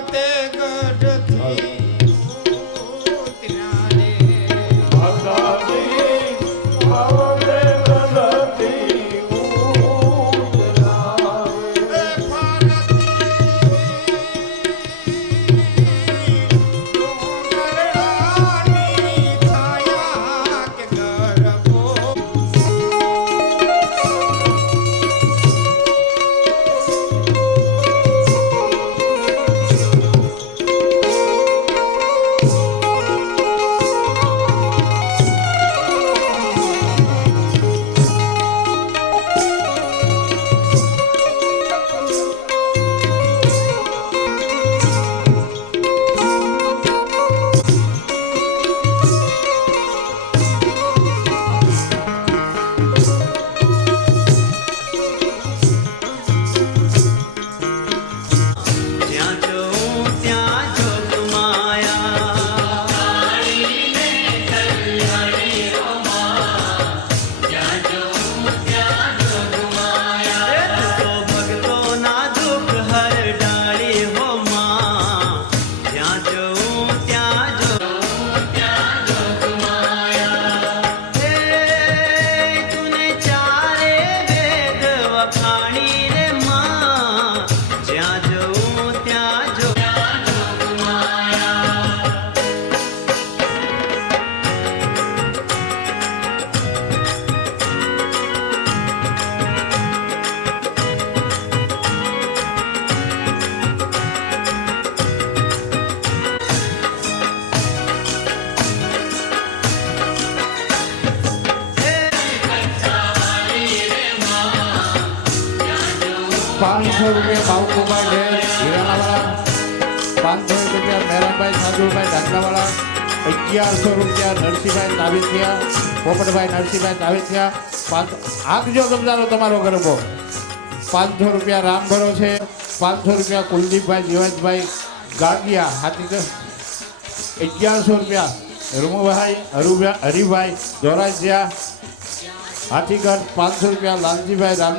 તે ગઢથી ઉતર્યા રે. માતાજી આવતે ગલતી ઉતરાવે. એ ફાલતી ડોંગરડાની છાયા કે ગરબો. જ્યાં જોઉં ત્યાં જોગમાયા. એ તું તો ભક્તોના દુઃખ હરડાળી હો માં. જ્યાં જોઉં ત્યાં હે તુને ચારે વેદ વખાણી રે માં. જ્યાં જોઉં ત્યાં ₹500 બાવકુભાઈ ઢેર હિરાણાવાળા, ₹500 મેરાભાઈ સાજુભાઈ ડાંગરાવાળા, ₹1100 નરસિંહભાઈ તાવીથિયા, પોપટભાઈ નરસિંહભાઈ તાવીથિયા. આપજો ગમદારો તમારો ગરબો. ₹500 રામભરો છે, ₹500 કુલદીપભાઈ જીવાજભાઈ ગાડિયા હાથીગઢ, ₹1100 રૂમભાઈ હરિભાઈ ધોરાજીયા હાથીગઢ, ₹500 લાલજીભાઈ રામ.